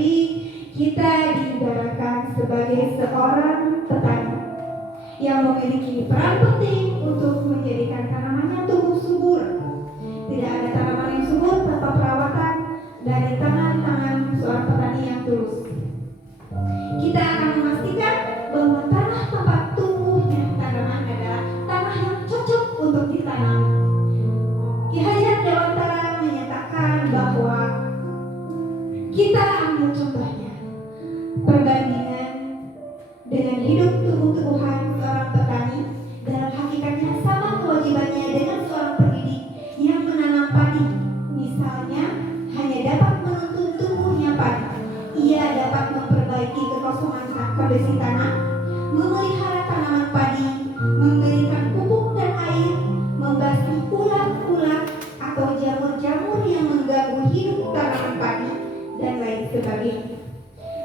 pendidik, kita diibaratkan sebagai seorang petani yang memiliki peran penting untuk menjadikan tanamannya tumbuh subur. Tidak ada tanaman yang subur tanpa perawatan dari tangan-tangan seorang petani yang tulus. Kita akan memastikan bahwa tanah tempat tumbuhnya tanaman adalah tanah yang cocok untuk ditanam. Ki Hajar Dewantara menyatakan bahwa kita ambil contohnya perbandingan dengan hidup tumbuh-tumbuhan seorang petani. Dalam hakikatnya sama kewajibannya dengan seorang pendidik yang menanam padi. Misalnya hanya dapat menuntun tumbuhnya padi, ia dapat memperbaiki kekosongan kondisi tanah, memelihara tanaman padi, memberikan pupuk dan air, membasmi ulat-ulat atau jamur-jamur yang mengganggu hidup tanaman padi, dan lain sebagainya.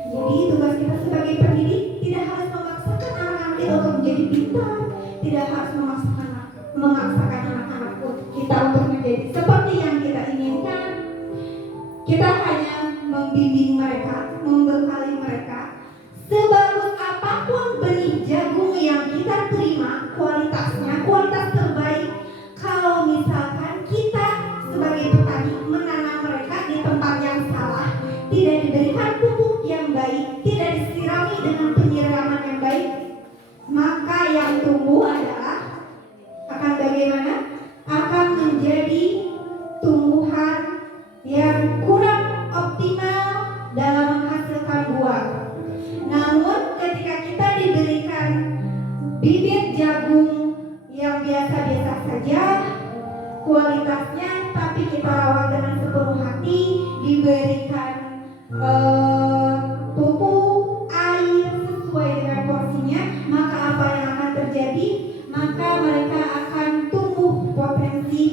Jadi tugas kita sebagai pendidik tidak harus memaksakan anak-anak kita untuk menjadi pintar, tidak harus memaksakan anak-anak kita untuk menjadi seperti yang kita inginkan. Kita hanya membimbing mereka, membekali mereka. Sebagus apapun benih jagung yang kita terima, kualitasnya kualitas terbaik, kalau misalkan kita sebagai petani menanam mereka di tempat yang salah, tidak diberikan pupuk yang baik, tidak disirami dengan penyiraman yang baik, maka yang tumbuh adalah akan bagaimana? Akan menjadi tumbuhan yang kurang optimal dalam menghasilkan buah. Namun ketika kita diberikan bibit jagung yang biasa-biasa saja kualitasnya, tapi kita rawat dengan sepenuh hati, diberikan pupuk, air sesuai dengan porsinya, maka apa yang akan terjadi? Maka mereka akan tumbuh potensi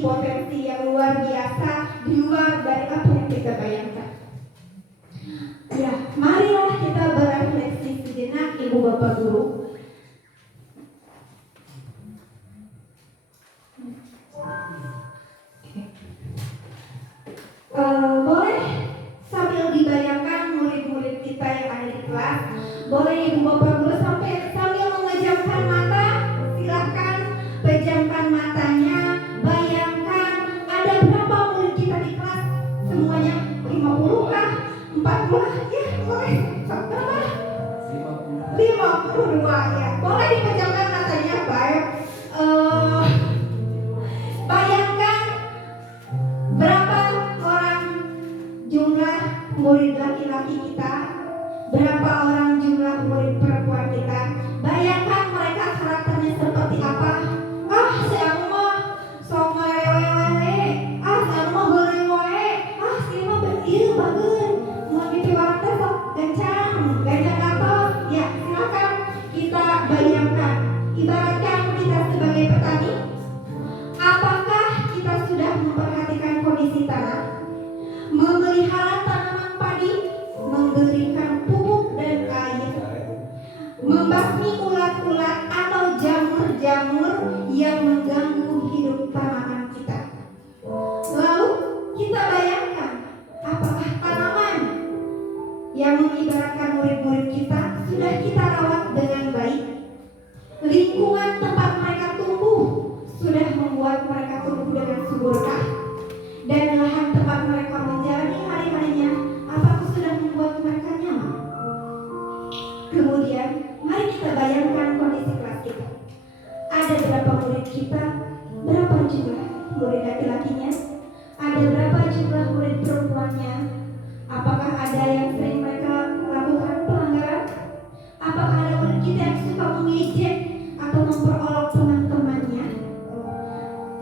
yang luar biasa, di luar dari apa yang kita bayangkan. Ya, marilah kita berefleksi sejenak, Ibu Bapak Guru. Boleh sambil dibayangkan murid-murid kita yang ada di kelas, boleh Ibu Bapak Guru sambil memejamkan mata, silakan pejamkan matanya. Bayangkan ada berapa murid kita di kelas? Semuanya 50 kah? 40? Ya, boleh. Berapa? 52 ya. Boleh dipejamkan matanya, baik. Bayangkan berapa orang jumlah murid laki-laki kita, berapa orang jumlah murid perempuan kita. Bayangkan mereka karakternya seperti apa. Si anu mah sok ngarewe-wewe, si anu mah heureung wae, si mah ieu bageun, mun dipiwara teh sok gancang atos. Ya, silakan kita bayangkan. Ibaratkan kita sebagai petani, apakah kita sudah memperhatikan kondisi tanah, memelihara tanaman padi, memberikan pupuk dan air, membasmi ulat-ulat atau jamur-jamur yang mengganggu hidup tanaman kita. Lalu kita bayangkan, apakah tanaman yang mengibaratkan murid-murid kita sudah kita rawat dengan baik? Lingkungan tempat mereka tumbuh sudah membuat mereka tumbuh dengan suburkah? Dan lahan tempat mereka menjalani hari-harinya, apakah sudah membuat mereka nyaman? Kemudian, mari kita bayangkan kondisi kelas kita. Ada berapa murid kita? Berapa jumlah murid laki-lakinya? Ada berapa jumlah murid perempuannya? Apakah ada yang sering mereka lakukan pelanggaran? Apakah ada murid kita yang suka mengejek atau memperolok teman-temannya?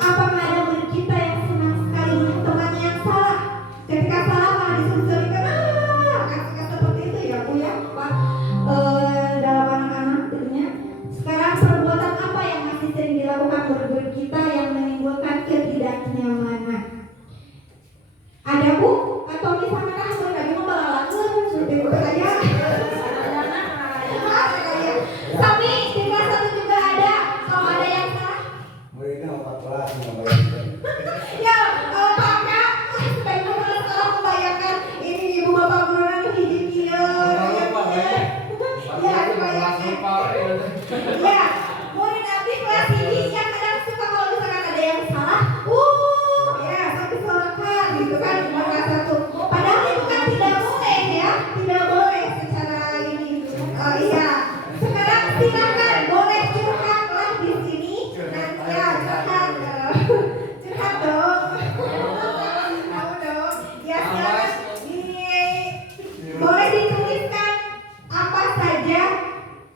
Apakah ada murid kita yang senang sekali melihat temannya yang salah? Ketika salah malah disuruh-suruhkan, kata-kata seperti itu ya Bu ya, Pak. Dalam anak-anak tentunya. Sekarang perbuatan apa yang masih sering dilakukan murid-murid kita yang menimbulkan ketidaknyamanan? Ada Bu? Atau misalnya murid lagi mau balalakeun, tidak boleh ya, tidak boleh secara ini. Oh iya, sekarang silakan boleh curhatlah di sini. Nanti ya curhat, curhat dong. Mau dong. Ya silakan. Boleh dituliskan apa saja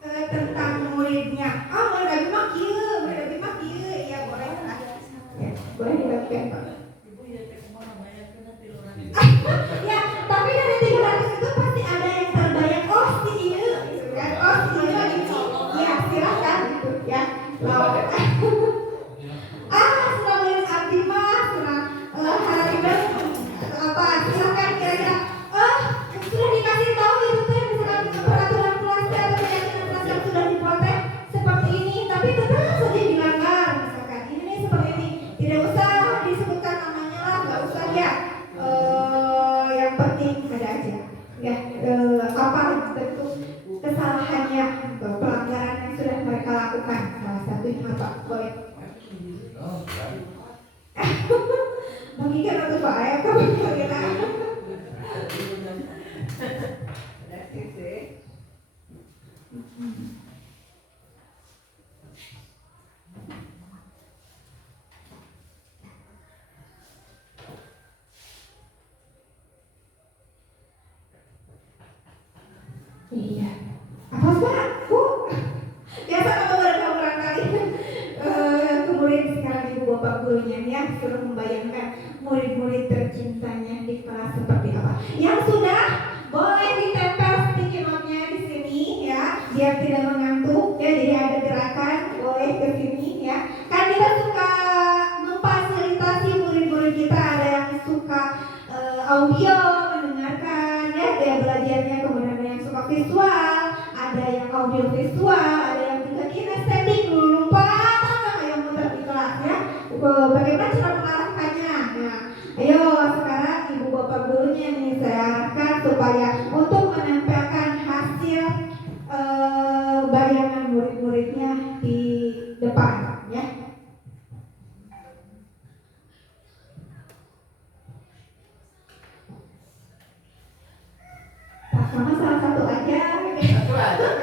tentang muridnya. Oh, murid Abi mah kieu, murid Abi mah kieu. Ya boleh lah. Ya, boleh dibagikan Pak. Ya, tapi dari 300 itu pasti ada yang terbayang. Oh si ini, gitu kan? Oh si ini lagi ya silakan gitu ya. Sudah murid Abi mah, sudah harapin apa? Silakan kira-kira. Sudah dikasih tahu itu teh misalkan peraturan kelas atau keyakinan kelas yang sudah dibuat teh seperti ini, tapi tetap saja dilanggar. Misalkan ini nih seperti ini, tidak usah disebutkan namanya lah, nggak usah ya. Yang penting ada aja ya apa bentuk kesalahannya, pelanggaran yang sudah mereka lakukan. Salah satunya apa? Boleh bagikan atau Pak Ayah kamu kira iya. Apa Pak? Bu? Biasa kalau barangkali murid sekarang ibu bapak gurunya ya suruh membayangkan murid-murid tercintanya di kelas seperti apa. Yang sudah boleh ditempel sticky note-nya di sini ya, biar tidak mengantuk ya. Jadi ada gerakan boleh ke sini ya. Kan kita suka memfasilitasi murid-murid kita, ada yang suka audio mendengarkan ya gaya belajarnya, kemudian ada yang suka visual, ada yang audio visual, ada yang juga kinestetik lupa yang muter di kelas ya. Bagaimana cara mengarahkannya? Nah, ayo sekarang ibu bapak gurunya nih saya arahkan supaya untuk menempelkan hasil bayangan murid-muridnya di depan ya. Sama salah satu aja.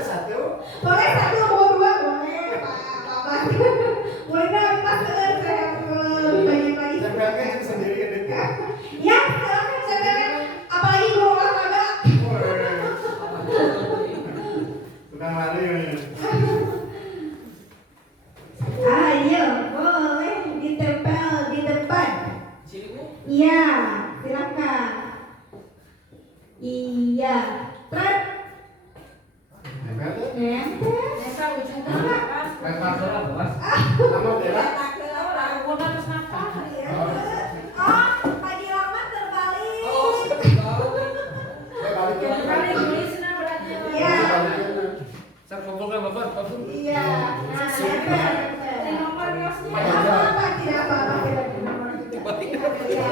Satu. Boleh satu, mau dua, boleh Pak. Muridnya kita saya lebih banyak lagi. Tempelkan sendiri ke dekat. Ya, silakan silakan. Apalagi guru olahraga. Tukang lari ini. Ayo, boleh ditempel di depan. Iya, silakan. Iya, terus nempel. Lempar bola, Bos. Sama Bella. Pagi lama terbalik. Balik. Iya. Saya kumpulkan Bapak. Iya. Nah, nempel. Apa tidak apa-apa kita di nomor juga. Iya.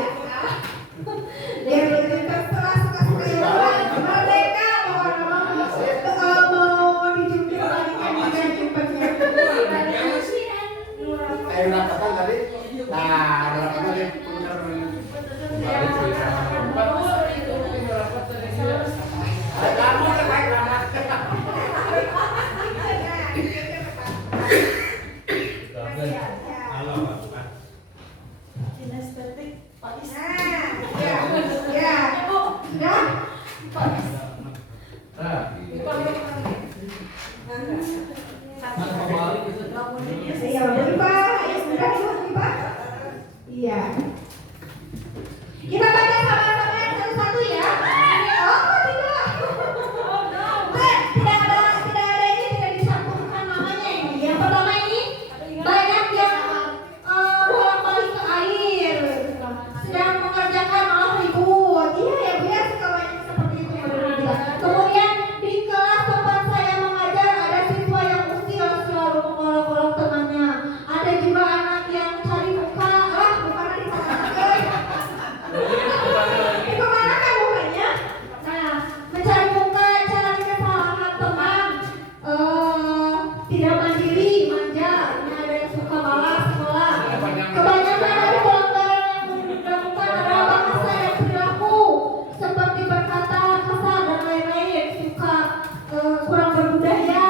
Biar lebih terserah suka-suka ya. Merdeka mau dijungkir balikan juga jumpernya. Rapatan tadi. Nah, rapatan tadi. Iya. Kita baca sama-sama yang satu-satu ya. Oh, tidak. Tidak ada ini, tidak disambungkan namanya ini. Yang pertama ini banyak yang bolak-balik ke air, sedang mengerjakan malah ribut. Iya ya Bu ya, suka banyak seperti itu yang berbeda. Kemudian di kelas kurang berbudaya,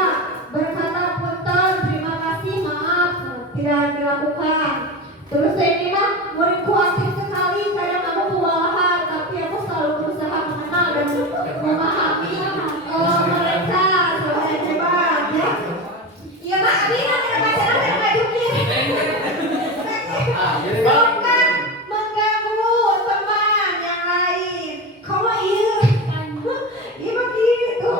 berkata punten, terima kasih, maaf, tidak dilakukan. Terus ini mah muridku aktif sekali, kadang aku kewalahan, tapi aku selalu berusaha mengenal dan memahami mereka. Soalnya coba ya. Iya mak, Abina tidak pacaran dan nggak jukir. Mengganggu teman yang lain. Kalau iya begitu.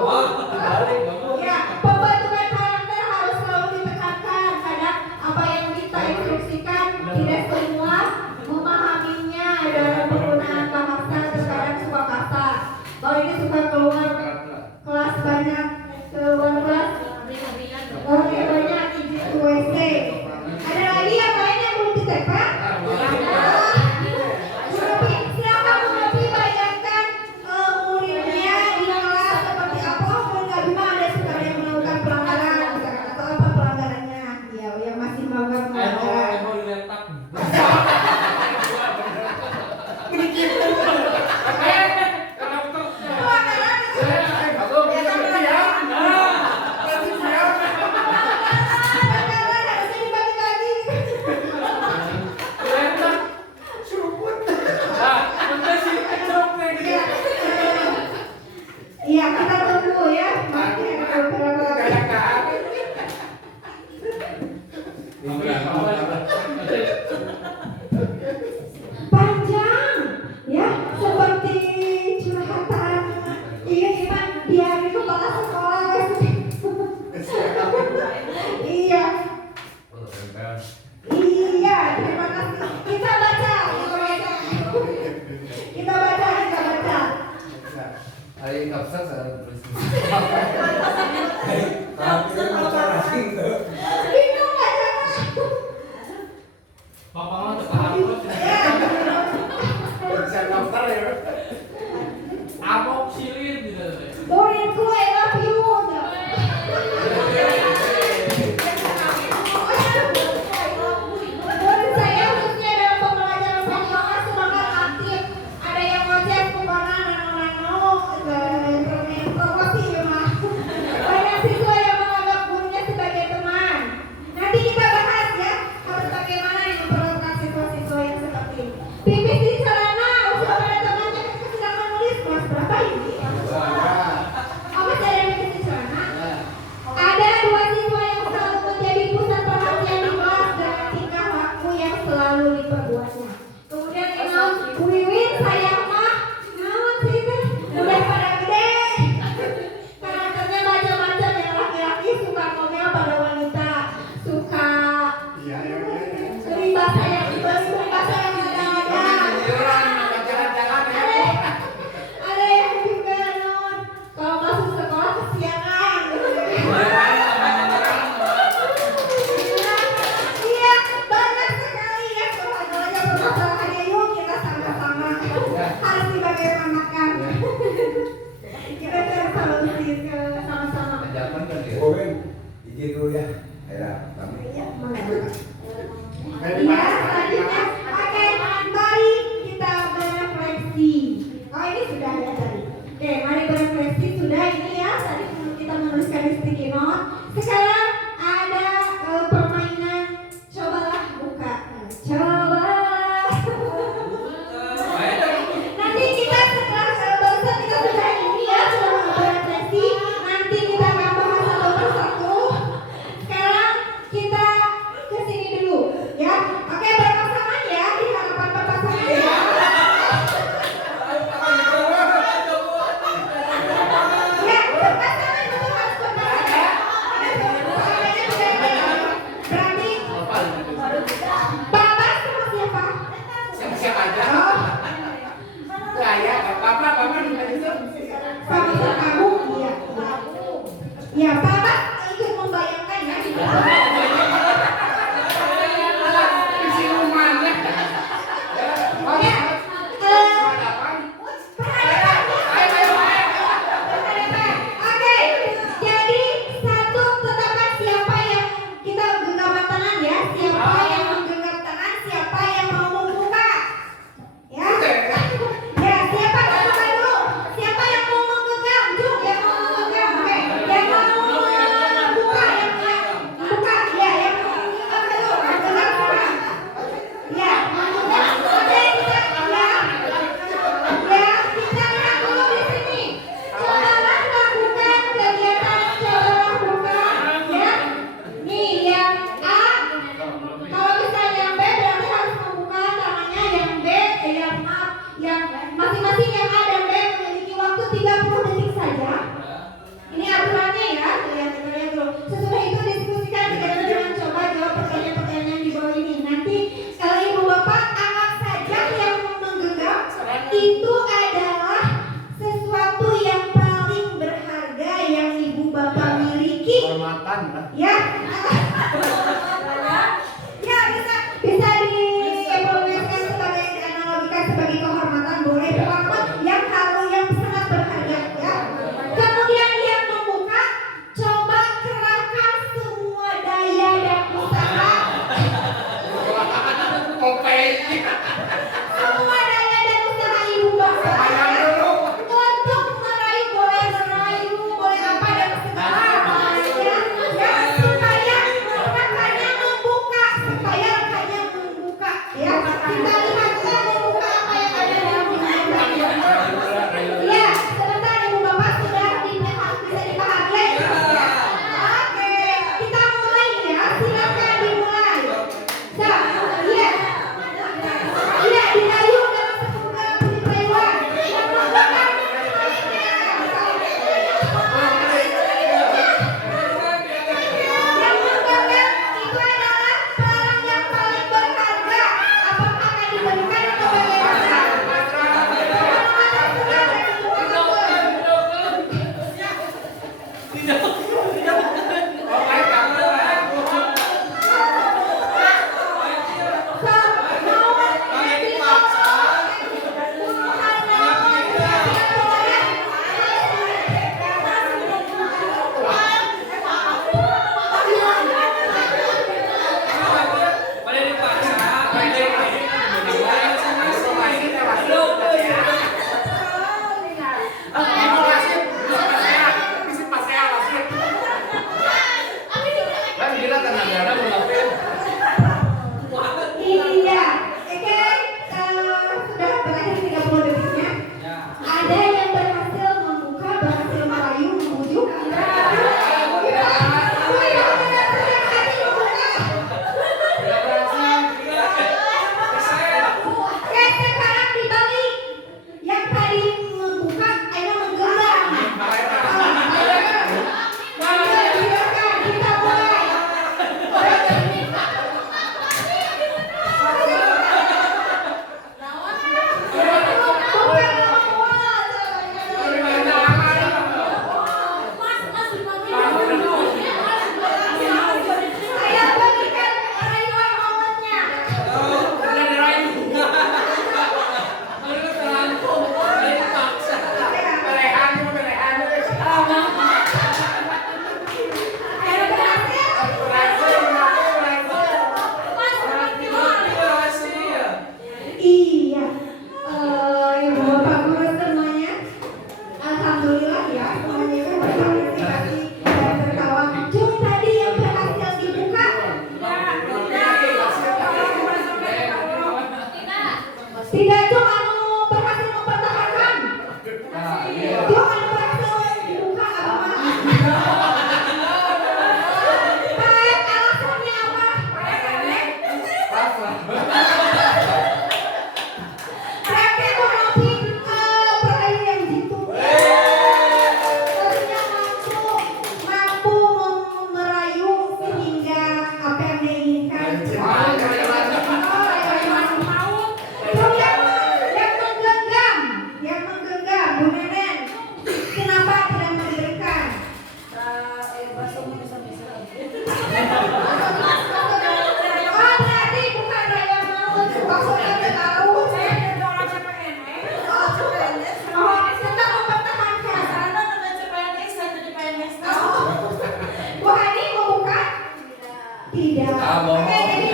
Ya, pembentukan karakter harus selalu ditekankan. Kadang apa yang kita instruksikan tidak semua memahaminya dalam penggunaan bahasa, terkadang suka kasar. Kalau ini suka keluar kelas banyak, keluar kelas banyak izin ke WC. Ada lagi yang lain yang belum ditebak? Silakan mengerti, bayangkan muridnya di kelas seperti apa. Nggak bisa ada suka yang melakukan pelanggaran atau apa pelanggarannya? Ya, yang masih melakukan pelanggaran. Iya, kita tunggu ya. Masih ada beberapa. Panjang, ya, seperti curhatan. Iya, cuman diari kepala sekolah. Iya. Iya, terima kasih. Kita baca. Hari kapsa saya Bingung nggak cara? bisa daftar ya. Muridku, I love you. Murid saya khususnya dalam pembelajaran senior semangat aktif. Ada yang ngoceh kumparan nano-nano, internet promosi ya mah. Banyak siswa yang menganggap gurunya penyelamatan. Ya. Ya bisa dievaluasikan sebagai dianalogikan sebagai kehormatan boleh banget yang sangat berharga ya. Kemudian yang membuka coba kerahkan semua daya dan usaha. Semua daya dan usaha ibu bapak untuk meraih boleh apa dan segala macamnya ya supaya rekannya membuka ya kita lihat membuka apa yang ada dalam dirinya. Ya sebentar ibu bapak sudah bisa dipahami. Oke kita mulai ya silakan dimulai. Iya dirayu dalam sebuah penipuan yang menggunakan itu adalah barang yang paling berharga. Apakah akan diberikan kepada Iya, oke, sudah berakhir 30 detiknya. Ada yang berhasil membuka, berhasil merayu, membujuk. Oke, sekarang dibalik. Yang tadi membuka, ayo menggenggam. Silakan, kita mulai. Saya berikan rayuan momennya. Ayo berhasil. Iya, ibu bapak guru semuanya, alhamdulillah ya semuanya berpartisipasi dan tertawa. Cuma tadi yang berhasil dibuka. Tidak cuma berhasil mempertahankan. Cuma berhasil dibuka apa? Baik, alasannya apa? Berarti mengerti peraih yang jitu. Maksudnya mampu merayu sehingga apa yang diinginkan. Yang menggenggam, Bu Nenen. Kenapa tidak memberikan? Oh, berarti bukan raya mau, maksudnya tahu. Oh, tetap mempertahankan. Bu Hani mau buka? Tidak. Oke, jadi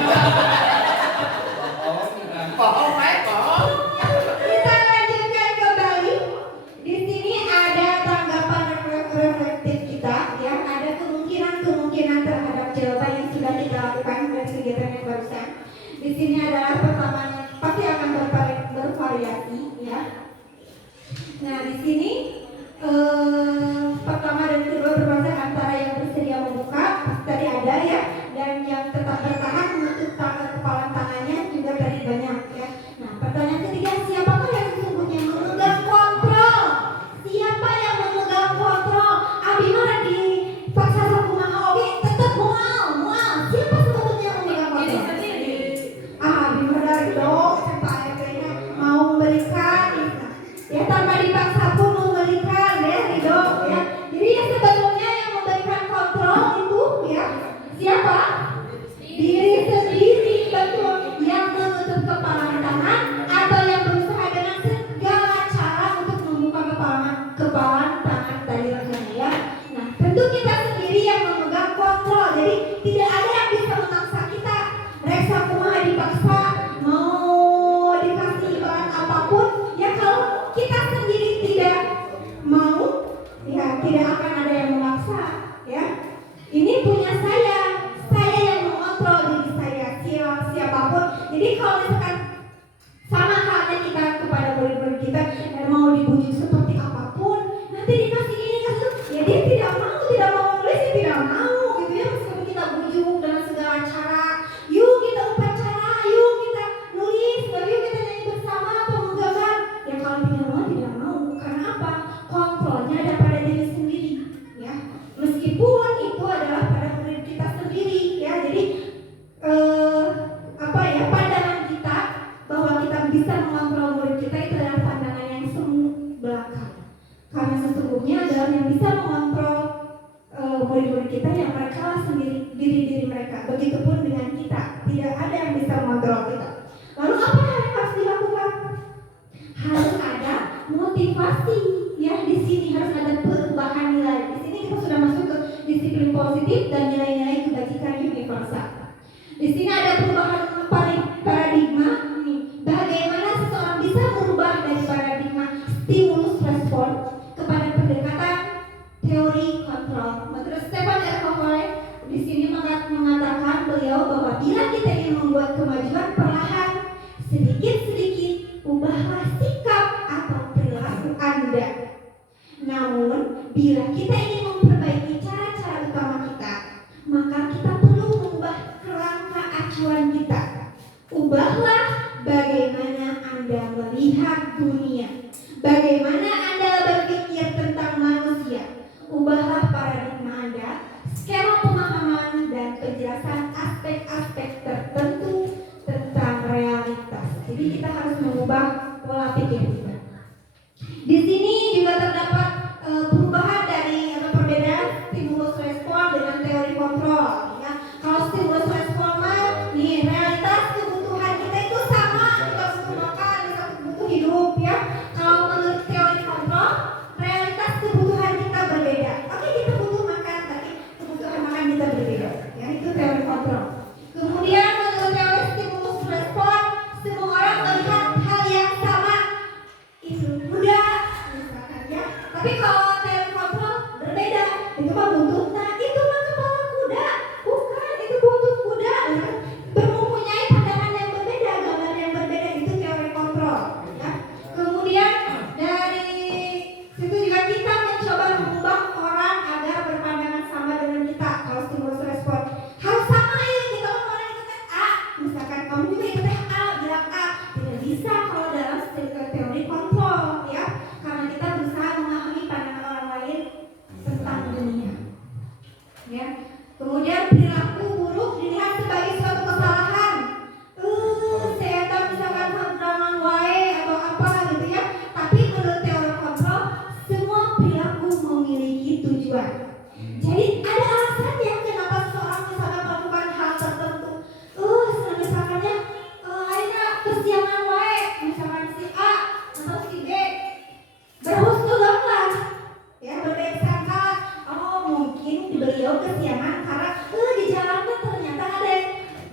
kita lanjutkan kembali. Di sini ada tanggapan reflektif kita, ya. Ada kemungkinan terhadap jawaban yang sudah kita lakukan dari kegiatan yang barusan. Di sini adalah pertama pasti akan bervariasi, ya. Nah, di sini pertama dan kedua bermasa antara yang bersedia membuka tadi ada ya, dan yang tetap bertahan kepalan tangan tadi rekannya ya. Nah, tentu kita sendiri yang memegang kontrol. Jadi tidak ada yang bisa memaksa kita. Reksa kumaha dipaksa mau dikasih bahan apapun, ya kalau kita sendiri tidak mau, ya tidak akan ada yang memaksa, ya. Ini punya saya yang mengontrol diri saya, siapapun. Jadi kalau misalkan sama halnya kita kepada murid-murid kita mau dibujuk seperti apapun, nanti dikasih ini kasih, ya dia tidak mau menulis, ya tidak mau gitu ya. Meskipun kita bujuk dengan segala cara, yuk kita upacara, yuk kita nulis, yuk kita nyanyi bersama atau menggambar, ya kalau tidak mau. Karena apa? Kontrolnya ada pada diri sendiri, ya. Meskipun itu adalah pada murid kita sendiri, ya. Jadi pandangan kita bahwa kita bisa mengontrol murid kita itu adalah pandangan yang semu belaka. Karena sesungguhnya adalah yang bisa mengontrol murid-murid kita yang mereka lah sendiri, diri mereka. Begitupun dengan kita, tidak ada yang bisa mengontrol kita. Lalu apa yang harus dilakukan? Harus ada motivasi, ya. Di sini harus ada perubahan nilai. Di sini kita sudah masuk ke disiplin positif dan nilai-nilai kebajikan universal. Di sini ada perubahan paradigma. Bagaimana seseorang bisa merubah dari paradigma stimulus respon kepada pendekatan teori kontrol. Menurut Stephen R. Covey di sini mengatakan beliau bahwa bila kita ingin membuat kemajuan perlahan, sedikit-sedikit ubahlah sikap atau perilaku Anda. Namun, bila kita ingin memperbaiki cara-cara utama kita, maka kita perlu mengubah kerangka acuan kita. Ubahlah bagaimana Anda melihat dunia, bagaimana Anda berpikir tentang manusia. Ubahlah paradigma Anda, skema pemahaman dan penjelasan aspek-aspek tertentu tentang realitas. Jadi kita harus mengubah pola pikir kita. Di sini juga terdapat perubahan dari atau perbedaan stimulus respon dengan teori kontrol. Ya. Kalau stimulus respon nih realitas kebutuhan kita itu sama, kita butuh makan, kita butuh hidup, ya. Kalau menurut teori kontrol, realitas kebutuhan kita berbeda. Oke, kita butuh makan, tapi kebutuhan makan kita berbeda. Ya, itu teori kontrol. Kemudian menurut teori stimulus respon, semua orang melihat hal yang sama. Itu mudah, misalkan ya. Tapi kalau teori kontrol berbeda, itu mah buntut, nah itu mah kepala kuda, bukan, itu buntut kuda. Ya. Mempunyai pandangan yang berbeda, gambar yang berbeda, itu teori kontrol. Ya. Kemudian dari situ juga kita mencoba mengubah orang agar berpandangan sama dengan kita. Kalau stimulus respon harus sama ya, kita orang itu kan A, misalkan kamu juga itu A, bilang A, tidak bisa kalau dalam teori kontrol, ya, karena kita berusaha memahami pandangan orang lain tentang dunia, ya. Kemudian perilaku buruk dilihat sebagai suatu kesalahan. Saya tahu misalkan jangan wae atau apa gitu ya. Tapi menurut teori kontrol, semua perilaku memiliki tujuan. Jadi ada alasannya kenapa seseorang misalkan melakukan hal tertentu. Misalkannya akhirnya kesiangan wae, misalkan si A atau si B berhusnuzon lah, ya, berbaik sangka. Oh mungkin beliau kesiangan karena di jalan tuh ternyata ada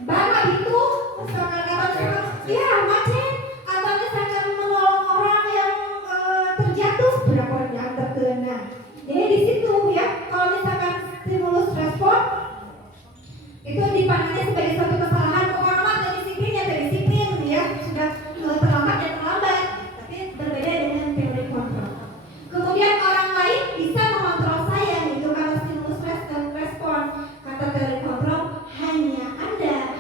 banyak itu, misalkan ya macet, atau misalkan menolong orang yang terjatuh, berapa orang yang terkena. Jadi di situ ya, kalau misalkan stimulus respon itu dipandangnya sebagai suatu kesalahan. Orang ada disiplinnya, disiplin ya, sudah terlambat dan terlambat. Tapi berbeda dengan teori kontrol. Kemudian orang lain bisa mengontrol saya, itu karena stimulus respon. Kata teori kontrol,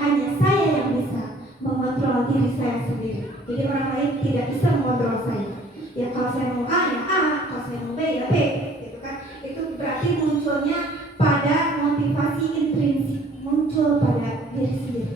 hanya saya yang bisa mengontrol diri saya sendiri. Jadi orang lain tidak bisa mengontrol saya. Ya kalau saya mau A ya A, kalau saya mau B ya B, gitu kan. Itu berarti munculnya pada motivasi intrinsik, muncul pada diri sendiri.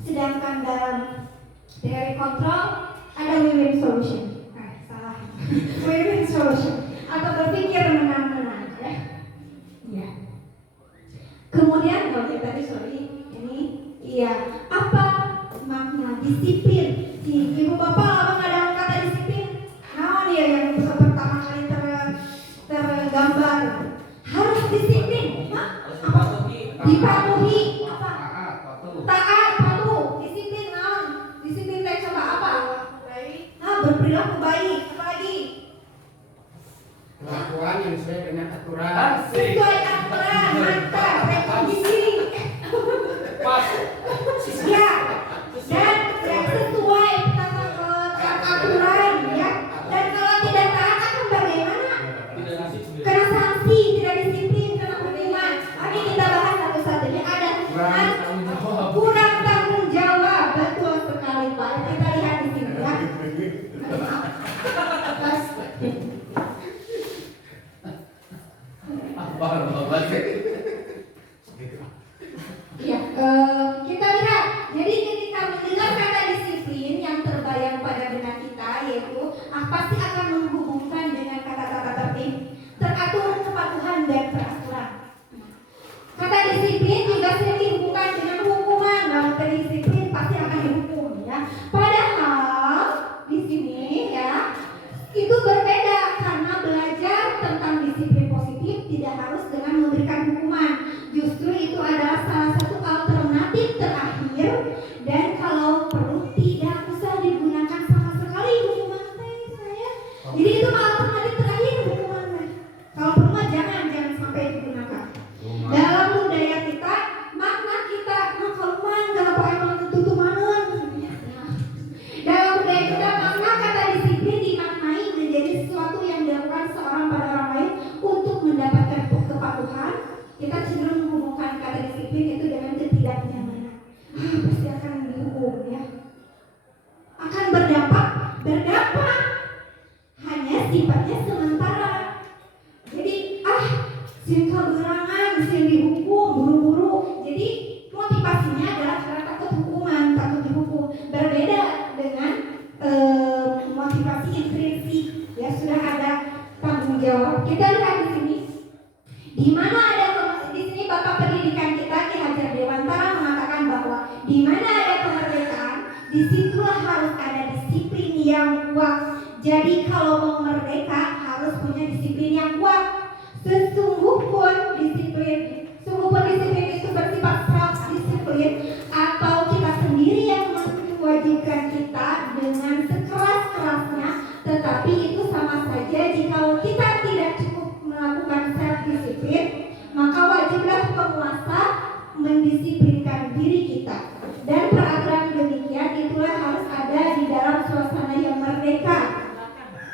Sedangkan dalam teori kontrol ada win-win solution. Salah. Win-win solution atau berpikir menang-menang ya. Ya. Kemudian kalau tadi ini apa makna disiplin? Si ibu bapak abang ada kata disiplin. Nah dia yang pertama kali tergambar harus disiplin. Dipatuhi apa? Taat, patuh, disiplin naon? Disiplin teh coba apa? Berperilaku baik, apa lagi? Kelakuan yang sesuai dengan aturan. Sesuai aturan, mantap, revisi. Pas. Ya, dan sesuai aturan ya. Dan kalau tidak taat akan bagaimana? Kena sanksi, tidak disiplin, kena hukuman. Ini kita bahas satu-satunya ada kurang tanggung jawab. Betul sekali Pak. Kita lihat di sini ya. Kita lihat. Jadi ketika mendengar kata disiplin yang terbayang pada benak kita yaitu pasti akan menghubungkan dengan kata-kata tertib, teratur, kepatuhan dan peraturan. Kata disiplin juga sering dihubungkan dengan hukuman. Kalau terdisiplin pasti akan dihukum ya. Padahal di sini ya itu berbeda karena belajar tentang disiplin positif tidak harus dengan memberikan hukuman. Justru itu adalah salah satu alternatif terakhir dan kalau perlu tidak usah digunakan sama sekali hukuman saya. Jadi itu alternatif terakhir hukumannya. Kalau perlu jangan sampai digunakan. Dalam budaya kita, makna kita makaluman kenapa emang tutup manuan. Dalam budaya kita makna kata disiplin dimaknai menjadi sesuatu yang dilakukan seorang pada orang lain untuk mendapatkan kepatuhan. Kita cenderung menghubungkan kata disiplin itu dengan ketidaknyamanan. Pasti akan dihukum ya. Akan berdampak hanya sifatnya sementara. Jadi sering keberangan, sering dihukum, buru-buru. Jadi motivasinya adalah karena takut hukuman, takut dihukum. Berbeda dengan motivasi intrinsik ya sudah ada tanggung jawab. Kita lihat di sini, di mana ada di sini Bapak pendidikan kita Ki Hajar Dewantara mengatakan bahwa di mana ada kemerdekaan, disitulah harus ada disiplin yang kuat. Jadi kalau mau merdeka harus punya disiplin yang kuat. Sungguh pun disiplin itu bersifat self disiplin atau kita sendiri yang mewajibkan kita dengan sekeras-kerasnya, tetapi itu sama saja jika kita tidak cukup melakukan self disiplin, maka wajiblah penguasa mendisiplinkan diri kita. Dan peraturan demikian itulah harus ada di dalam suasana yang merdeka.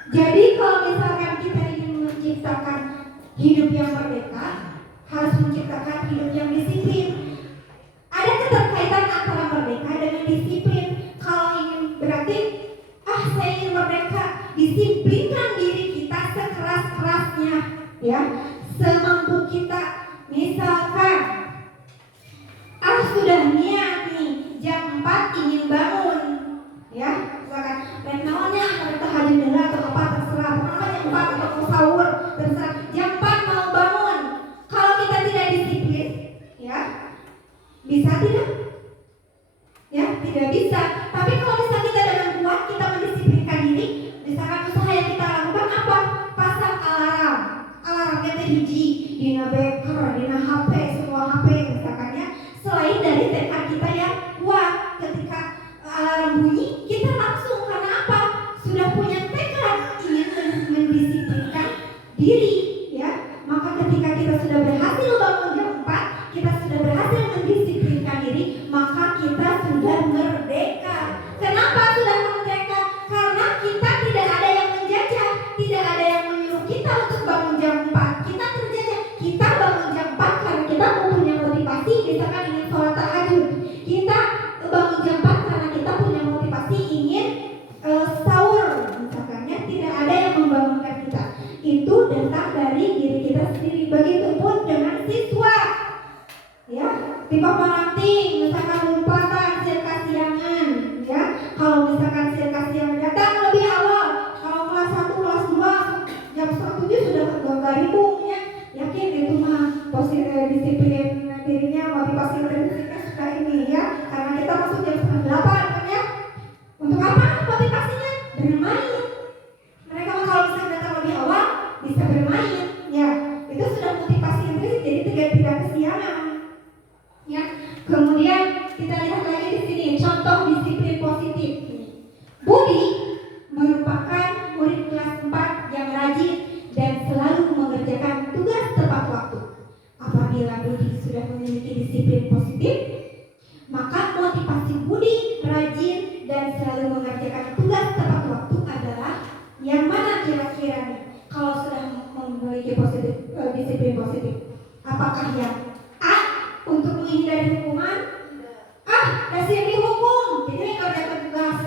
Jadi kalau misalkan kita ingin menciptakan hidup yang merdeka, harus menciptakan hidup yang disiplin. Ada keterkaitan antara merdeka dengan disiplin. Kalau ingin berarti, saya ingin merdeka, disiplinkan diri kita sekeras-kerasnya, ya, semampu kita. Misalkan, sudah niat nih, jam 4 ingin bangun, ya, misalkan, naonnya ada tahajud dulu atau apa terserah, pokoknya jam 4 atau mau sahur terserah. Jam 4 mau bangun, kalau kita tidak disiplin, ya, bisa tidak? Ya, tidak bisa. Tapi kalau misalnya kita dengan kuat, kita mendisiplinkan diri, misalkan usaha yang kita lakukan apa? Pasang alarm. Alarmnya hiji, dina beker, dina HP, semua HP misalkan ya. Selain dari tekad kita yang kuat, ketika alarm bunyi, kita langsung karena apa? Sudah punya tekad ingin mendisiplinkan diri, ya. Maka ketika kita sudah berhasil bangun jam 4, kita sudah berhasil mendisiplinkan diri, maka kita sudah merdeka. Kenapa sudah merdeka? Karena kita tidak ada yang menjajah, tidak ada yang menyuruh kita untuk bangun jam 4. Kita terjajah, kita bangun jam 4 karena kita punya motivasi, misalkan ingin sholat tahajud. Kita bangun jam 4 karena kita punya motivasi ingin sahur, misalkan ya. Tidak ada yang membangunkan kita. Itu datang dari diri kita sendiri. Begitupun dengan siswa, ya, di paparanting, misalkan Kemudian kita lihat lagi di sini contoh disiplin positif. Budi merupakan murid kelas 4 yang rajin dan selalu mengerjakan tugas tepat waktu. Apabila Budi sudah memiliki disiplin positif, maka motivasi Budi rajin dan selalu mengerjakan tugas tepat waktu adalah yang mana kira-kira nih? Kalau sudah memiliki disiplin positif, apakah yang A untuk menghindari hukuman? Dasar dihukum, jadi nggak dapat tugas.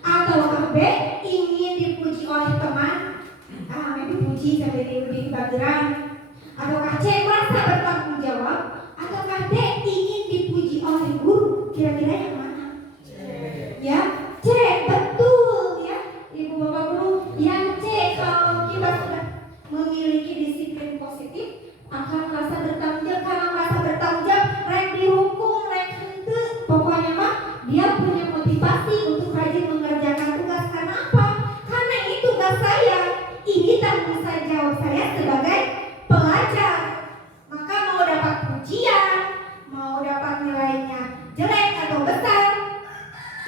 Atau B ingin dipuji oleh teman, dipuji sampai di bagian. Ataukah C merasa bertanggung jawab? Ataukah D ingin dipuji oleh guru? Kira-kira yang mana? Ya, C, betul ya, ibu bapak guru. Yang C, kalau kita sudah memiliki disiplin positif, akan merasa bertanggung jawab. Karena merasa bertanggung jawab, rek dihukum, rek itu, pokoknya mah dia punya motivasi untuk rajin mengerjakan tugas. Karena apa? Karena ini tugas saya, ini tanggung jawab saya sebagai pelajar. Maka mau dapat pujian, mau dapat nilainya jelek atau besar,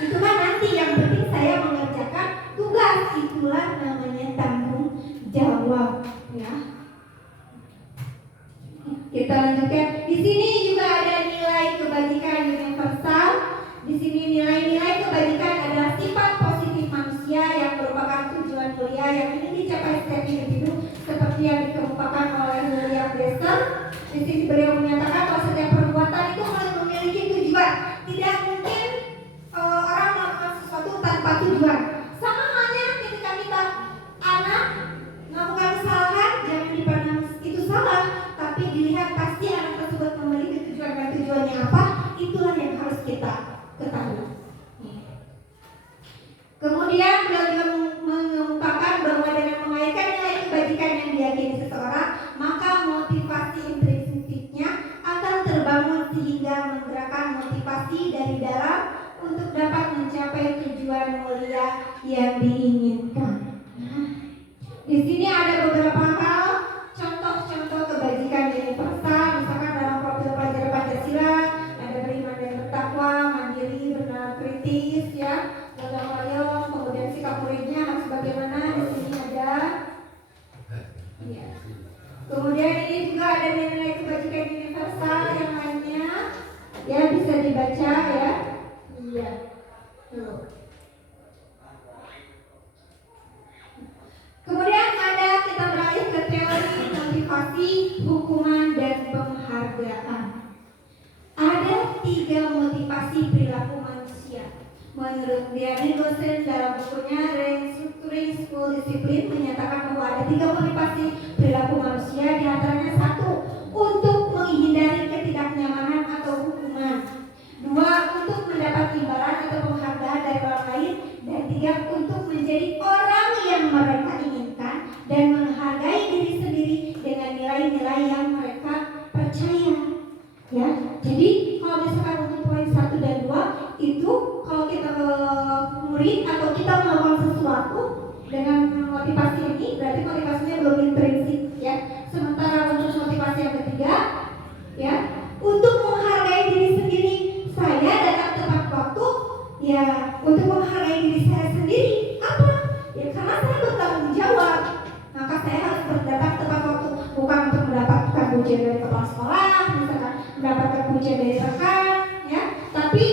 itu kan nanti, yang penting saya mengerjakan tugas. Itulah namanya tanggung jawab ya. Kita lanjutkan. Di sini juga ada nilai kebajikan universal. Di sini nilai-nilai kebajikan adalah sifat positif manusia yang merupakan tujuan mulia yang ingin dicapai setiap individu, seperti yang dikemukakan oleh William Besser. Di sini beliau menyatakan bahwa setiap perbuatan itu harus memiliki tujuan. Tidak mungkin orang melakukan sesuatu tanpa tujuan. Sama halnya ketika kita anak melakukan kesalahan, jangan dipandang itu salah, tapi dilihat pasti anak tersebut memiliki tujuan, dan tujuannya apa, itulah yang harus kita ketahui. Kemudian beliau juga mengungkapkan bahwa dengan mengaitkan nilai kebajikan yang diyakini seseorang, maka motivasi intrinsiknya akan terbangun sehingga menggerakkan motivasi dari dalam untuk dapat mencapai tujuan mulia yang diinginkan. Di sini ada beberapa hal contoh-contoh kebajikan universal. Misalkan dalam profil pelajar Pancasila ada beriman dan bertakwa, mandiri, bernalar kritis, ya, gotong royong. Kemudian sikap muridnya harus bagaimana? Di sini ada. Ya. Kemudian ini juga ada nilai kebajikan universal yang lainnya, ya, bisa dibaca ya. Iya. Tuh. Kemudian kita beralih ke teori motivasi, hukuman, dan penghargaan. Ada 3 motivasi perilaku manusia. Menurut Diane Gosen dalam bukunya Restructuring School Discipline menyatakan bahwa ada 3 motivasi perilaku manusia, diantaranya 1, untuk menghindari ketidaknyamanan atau hukuman, 2, untuk mendapat imbalan atau penghargaan dari orang lain, dan 3, untuk menjadi orang yang mereka inginkan dan menghargai diri sendiri dengan nilai-nilai yang mereka percaya. Ya, jadi kalau misalkan untuk poin 1 dan 2 itu, kalau kita murid atau kita melakukan sesuatu dengan motivasi ini, berarti motivasinya belum intrinsik, ya. Sementara untuk motivasi yang ketiga, ya, untuk menghargai diri sendiri, saya datang tepat waktu, ya, untuk menghargai diri saya sendiri. Apa? Ya, karena saya bertanggung jawab, maka saya harus datang tepat waktu, bukan untuk mendapatkan pujian dari kepala sekolah, misalkan mendapatkan pujian dari rekan, ya, tapi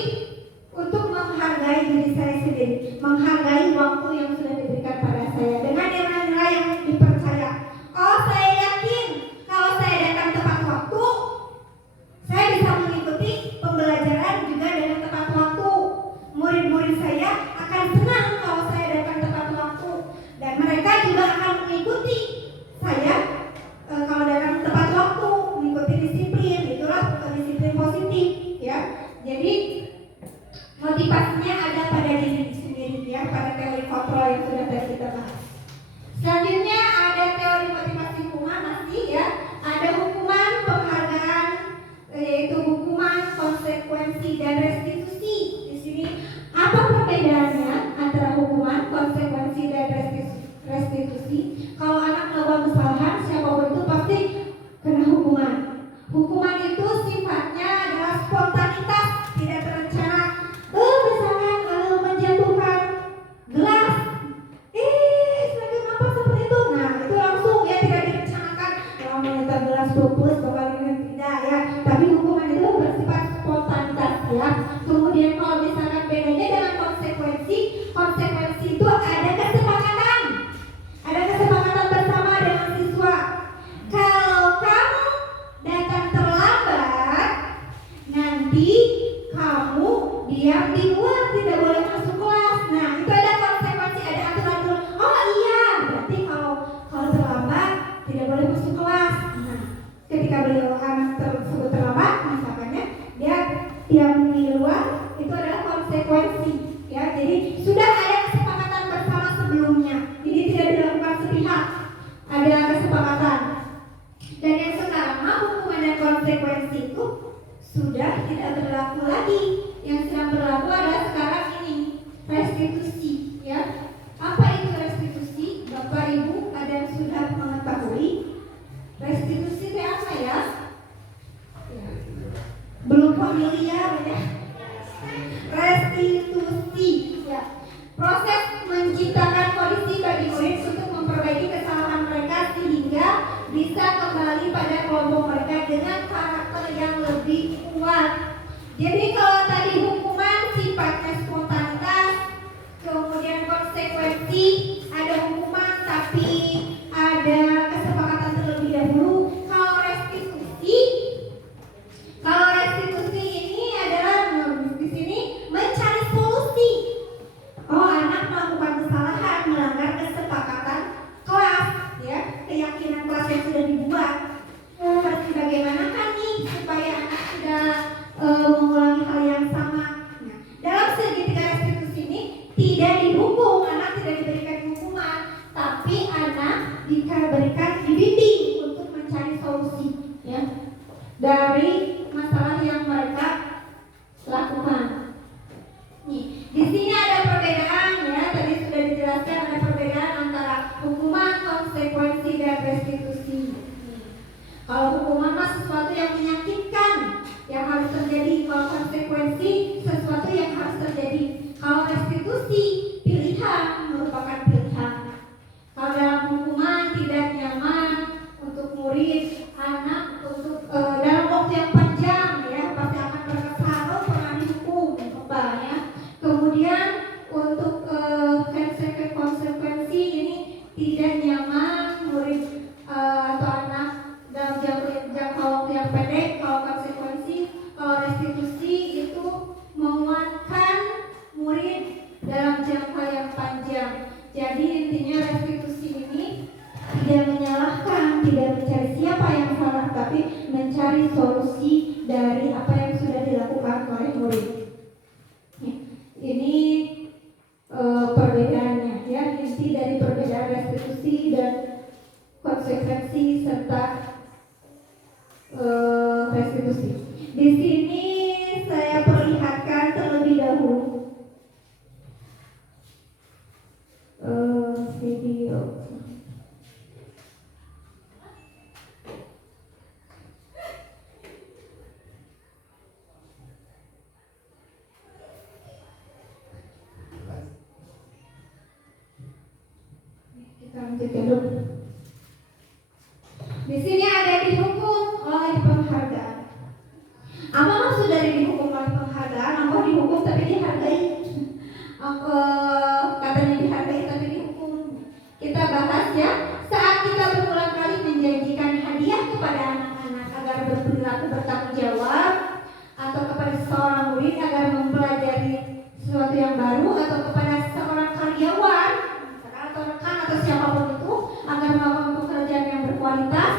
untuk menghargai diri saya sendiri, menghargai waktu yang sudah diberikan pada saya dengan nilai-nilai yang dipercaya. Oh, saya yakin kalau saya datang tepat waktu, saya bisa mengikuti pembelajaran juga dengan tepat waktu. Murid-murid saya akan senang kalau saya datang tepat waktu, dan mereka juga akan mengikuti saya kalau datang tepat waktu, mengikuti disiplin. Itulah disiplin positif, ya. Jadi motivasinya ada pada diri sendiri, ya, pada teori kontrol yang sudah tadi kita bahas. Selanjutnya ada teori motivasi hukuman, masih, ya. Ada hukuman, penghargaan, yaitu hukuman, konsekuensi, dan restitusi. Di sini apa perbedaannya antara hukuman, konsekuensi, dan restitusi? Kalau anak melakukan kesalahan, siapapun itu pasti kena hukuman. Hukuman itu sifatnya adalah spontanitas, ya. Kemudian kalau misalkan bedanya dengan konsekuensi, konsekuensi itu ada kesepakatan. Ada kesepakatan bersama dengan siswa. Kalau kamu datang terlambat, nanti kamu diam di luar, tidak boleh masuk kelas. Nah, itu ada konsekuensi, ada aturan. Oh iya, berarti kalau terlambat tidak boleh masuk kelas. Nah, ketika beliau anak tersebut terlambat, misalkan ya, dia diam di luar, itu adalah konsekuensi. Ya, jadi sudah ada kesepakatan bersama sebelumnya. Jadi tidak dilakukan sepihak. Ada kesepakatan. Dan yang sekarang hukuman dan konsekuensi itu sudah tidak berlaku lagi. Yang sedang berlaku adalah sekarang ini restitusi. Ya, apa itu restitusi? Bapak Ibu ada yang sudah mengetahui? Restitusi itu apa ya? Belum familiar ya? Restitusi ya, proses menciptakan kondisi bagi murid untuk memperbaiki kesalahan mereka sehingga bisa kembali pada kelompok mereka dengan karakter yang lebih kuat. Jadi kalau tadi hukuman sifatnya spontanitas, kemudian konsekuensi, ada hukuman tapi ada kesepakatan terlebih dahulu. Kalau restitusi ini adalah di sini mencari solusi. Oh, anak melakukan kesalahan, melanggar kesepakatan kelas, ya, keyakinan kelas yang sudah dibuat. Harus bagaimanakah nih supaya anak tidak mengulangi hal yang sama? Nah, dalam segitiga restitusi ini tidak dihukum, anak tidak diberikan hukuman, tapi anak diberikan dibimbing untuk mencari solusi, ya, dari masalah yang mereka lakukan. Nih, di sini ada perbedaan ya, tadi sudah dijelaskan ada perbedaan antara hukuman, konsekuensi dan restitusi. Kalau hukuman mah sesuatu yang menyakitkan, yang harus terjadi. Kalau konsekuensi sesuatu yang harus terjadi. Kalau restitusi pilihan, merupakan pilihan. Kalau dalam hukuman tidak nyaman untuk murid, anak untuk dalam waktu yang panjang ya, pasti akan berkesan, oh pernah dihukum apa ya. Kemudian untuk konsekuensi ini tidak nyaman murid atau anak dalam jangka waktu yang pendek. Kalau konsekuensi, kalau restitusi itu menguatkan murid dalam jangka yang panjang. Jadi intinya restitusi ini tidak menyalahkan, tidak mencari siapa yang salah, tapi mencari solusi dari apa yang sudah dilakukan oleh murid. Ini perbedaannya ya, inti dari perbedaan restitusi dan konsekuensi serta restitusi. Di sini saya perlihatkan terlebih dahulu video. Kita lanjutkan dulu. Di sini ada dihukum oleh penghargaan. Apa maksud dari dihukum oleh penghargaan? Allah dihukum tapi dihargai. Katanya dihargai tapi dihukum. Kita bahas ya. Saat kita berulang kali menjanjikan hadiah kepada anak-anak agar berperilaku bertanggung jawab, atau kepada seorang murid agar mempelajari sesuatu yang baru, atau kepada seorang karyawan atau rekan atau siapapun itu agar melakukan pekerjaan yang berkualitas,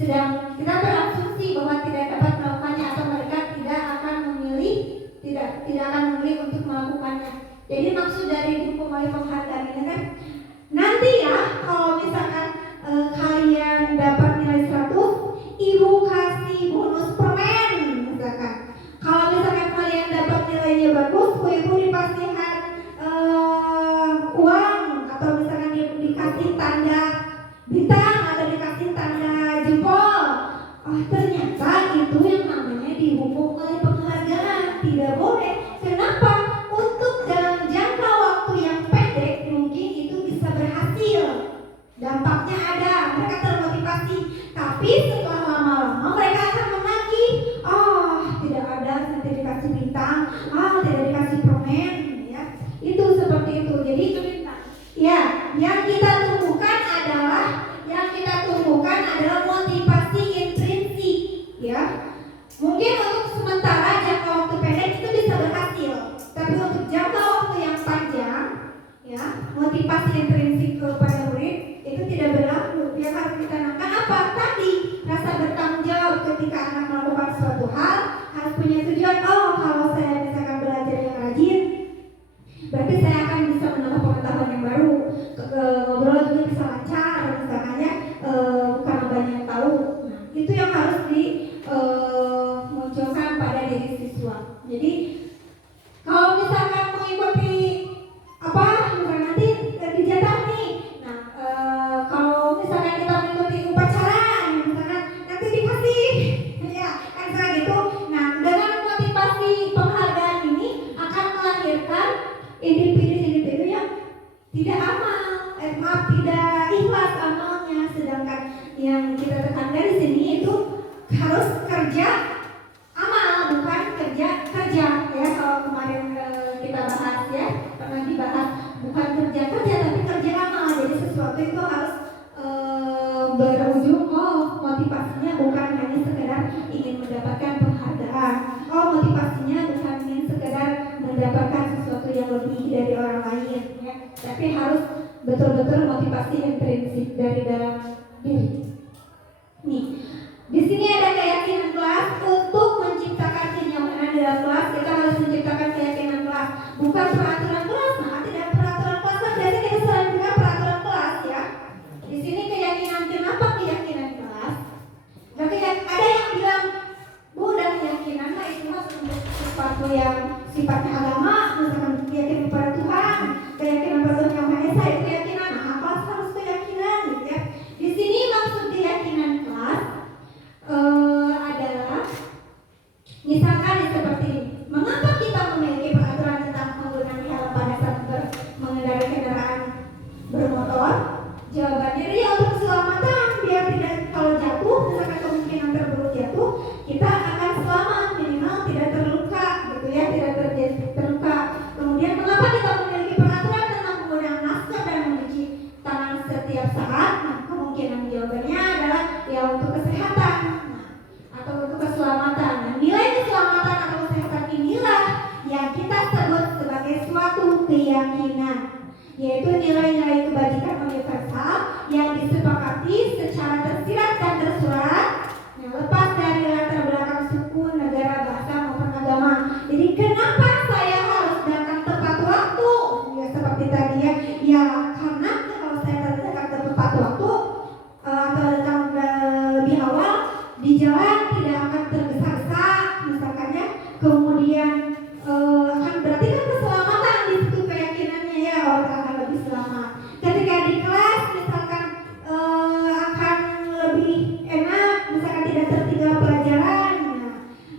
sedang kita berasumsi bahwa tidak dapat melakukannya atau mereka tidak akan memilih untuk melakukannya. Jadi maksud dari dihukum oleh penghargaan ini kan, nanti ya kalau misalkan kalian dapat nilai 100, ibu kasih bonus permen misalkan. Kalau misalkan kalian dapat nilainya bagus, ibu dipasihkan uang, atau misalkan dikasih tanda bintang atau dikasih tanda jempol. Ternyata itu yang namanya dihukum oleh penghargaan. Tidak boleh. Kenapa? Untuk dalam jangka waktu yang pendek mungkin itu bisa berhasil, dampaknya ada, mereka termotivasi. Tapi setelah lama-lama mereka akan menagih, tidak ada sertifikasi bintang, tidak dikasih permen, ya. Itu seperti itu. Jadi ya, yang kita tumbuhkan adalah motivasi intrinsik, ya. Mungkin untuk sementara jangka waktu pendek itu bisa berhasil, tapi untuk jangka waktu yang panjang, ya, motivasi intrinsik kepada murid itu tidak berlaku. Yang harus ditanamkan apa? Tadi rasa bertanggung jawab ketika anak melakukan suatu hal, harus punya tujuan. Kalau saya misalkan belajar yang rajin, berarti saya akan bisa menambah pengetahuan yang baru. Ngobrol juga bisa lancar, misalkan ya, karena banyak tahu. Nah, itu yang harus dimunculkan pada diri siswa. Jadi kalau misalkan mengikuti misalkan nanti dijatah nih. Nah, kalau misalkan kita mengikuti upacara, misalkan nanti dikasih, ya, kan misalkan gitu. Nah, dengan motivasi penghargaan ini akan melahirkan individu-individu yang tidak tidak ikhlas amalnya. Sedangkan yang kita tekankan di sini itu harus kerja amal, bukan kerja. Ya, kalau kemarin kita bahas, ya, pernah dibahas, bukan kerja tapi kerja amal. Jadi sesuatu itu harus berujung, motivasinya bukan hanya sekedar ingin mendapatkan penghargaan. Motivasinya bukan ingin sekedar mendapatkan sesuatu yang lebih dari orang lain, ya, tapi harus betul-betul motivasi intrinsik dari dalam diri. Nih, di sini ada keyakinan kelas. Untuk menciptakan kenyamanan dalam kelas, kita harus menciptakan keyakinan kelas, bukan peraturan kelas. Nah, tidak peraturan kelas, biasanya kita selalu dengar peraturan kelas, ya. Di sini keyakinan, kenapa keyakinan kelas? Tapi ada yang bilang, Bu, dan keyakinan itu mah sesuatu yang sifatnya agama, misalkan keyakinan pada Tuhan, keyakinan pada Tuhan yang Maha Esa, itu keyakinan. Nah, kelas harus keyakinan, gitu, ya. Di sini maksud keyakinan kelas adalah misalkan seperti ini. Mengapa kita memiliki peraturan tentang penggunaan helm pada saat mengendarai kendaraan bermotor? Jawabannya dia untuk keselamatan, biar tidak, kalau jatuh, misalkan kemungkinan terburuk jatuh, kita akan selamat, minimal tidak terluka, gitu, ya, tidak terjadi terluka. Kemudian mengapa kita memiliki peraturan tentang penggunaan masker dan mencuci tangan setiap saat? Nah, kemungkinan jawabannya adalah ya untuk kesehatan, atau untuk keselamatan. Nah, nilai keselamatan atau kesehatan inilah yang kita sebut sebagai suatu keyakinan, yaitu nilai-nilai kebajikan universal yang disepakati secara tersirat dan tersurat, yang lepas dari latar belakang suku, negara, bahasa maupun agama. Jadi kenapa saya harus datang tepat waktu? Ya seperti tadi, ya karena kalau saya datang tepat waktu atau datang lebih awal, di jalan tidak akan tergesa-gesa, misalkan, ya. Kemudian akan berarti kan keselamatan di situ keyakinannya, ya, orang akan lebih selamat. Ketika di kelas misalkan akan lebih enak, misalkan tidak tertinggal pelajaran. Nah,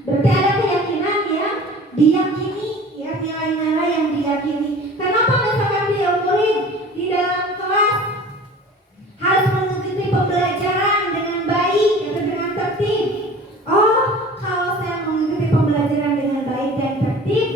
berarti ada keyakinan yang diyakini, ya, nilai-nilai yang diyakini. Kenapa misalkan dia murid di dalam kelas harus mengikuti pembelajaran dengan baik atau dengan tertib? Kalau saya mengikuti pembelajaran dengan baik dan tertib,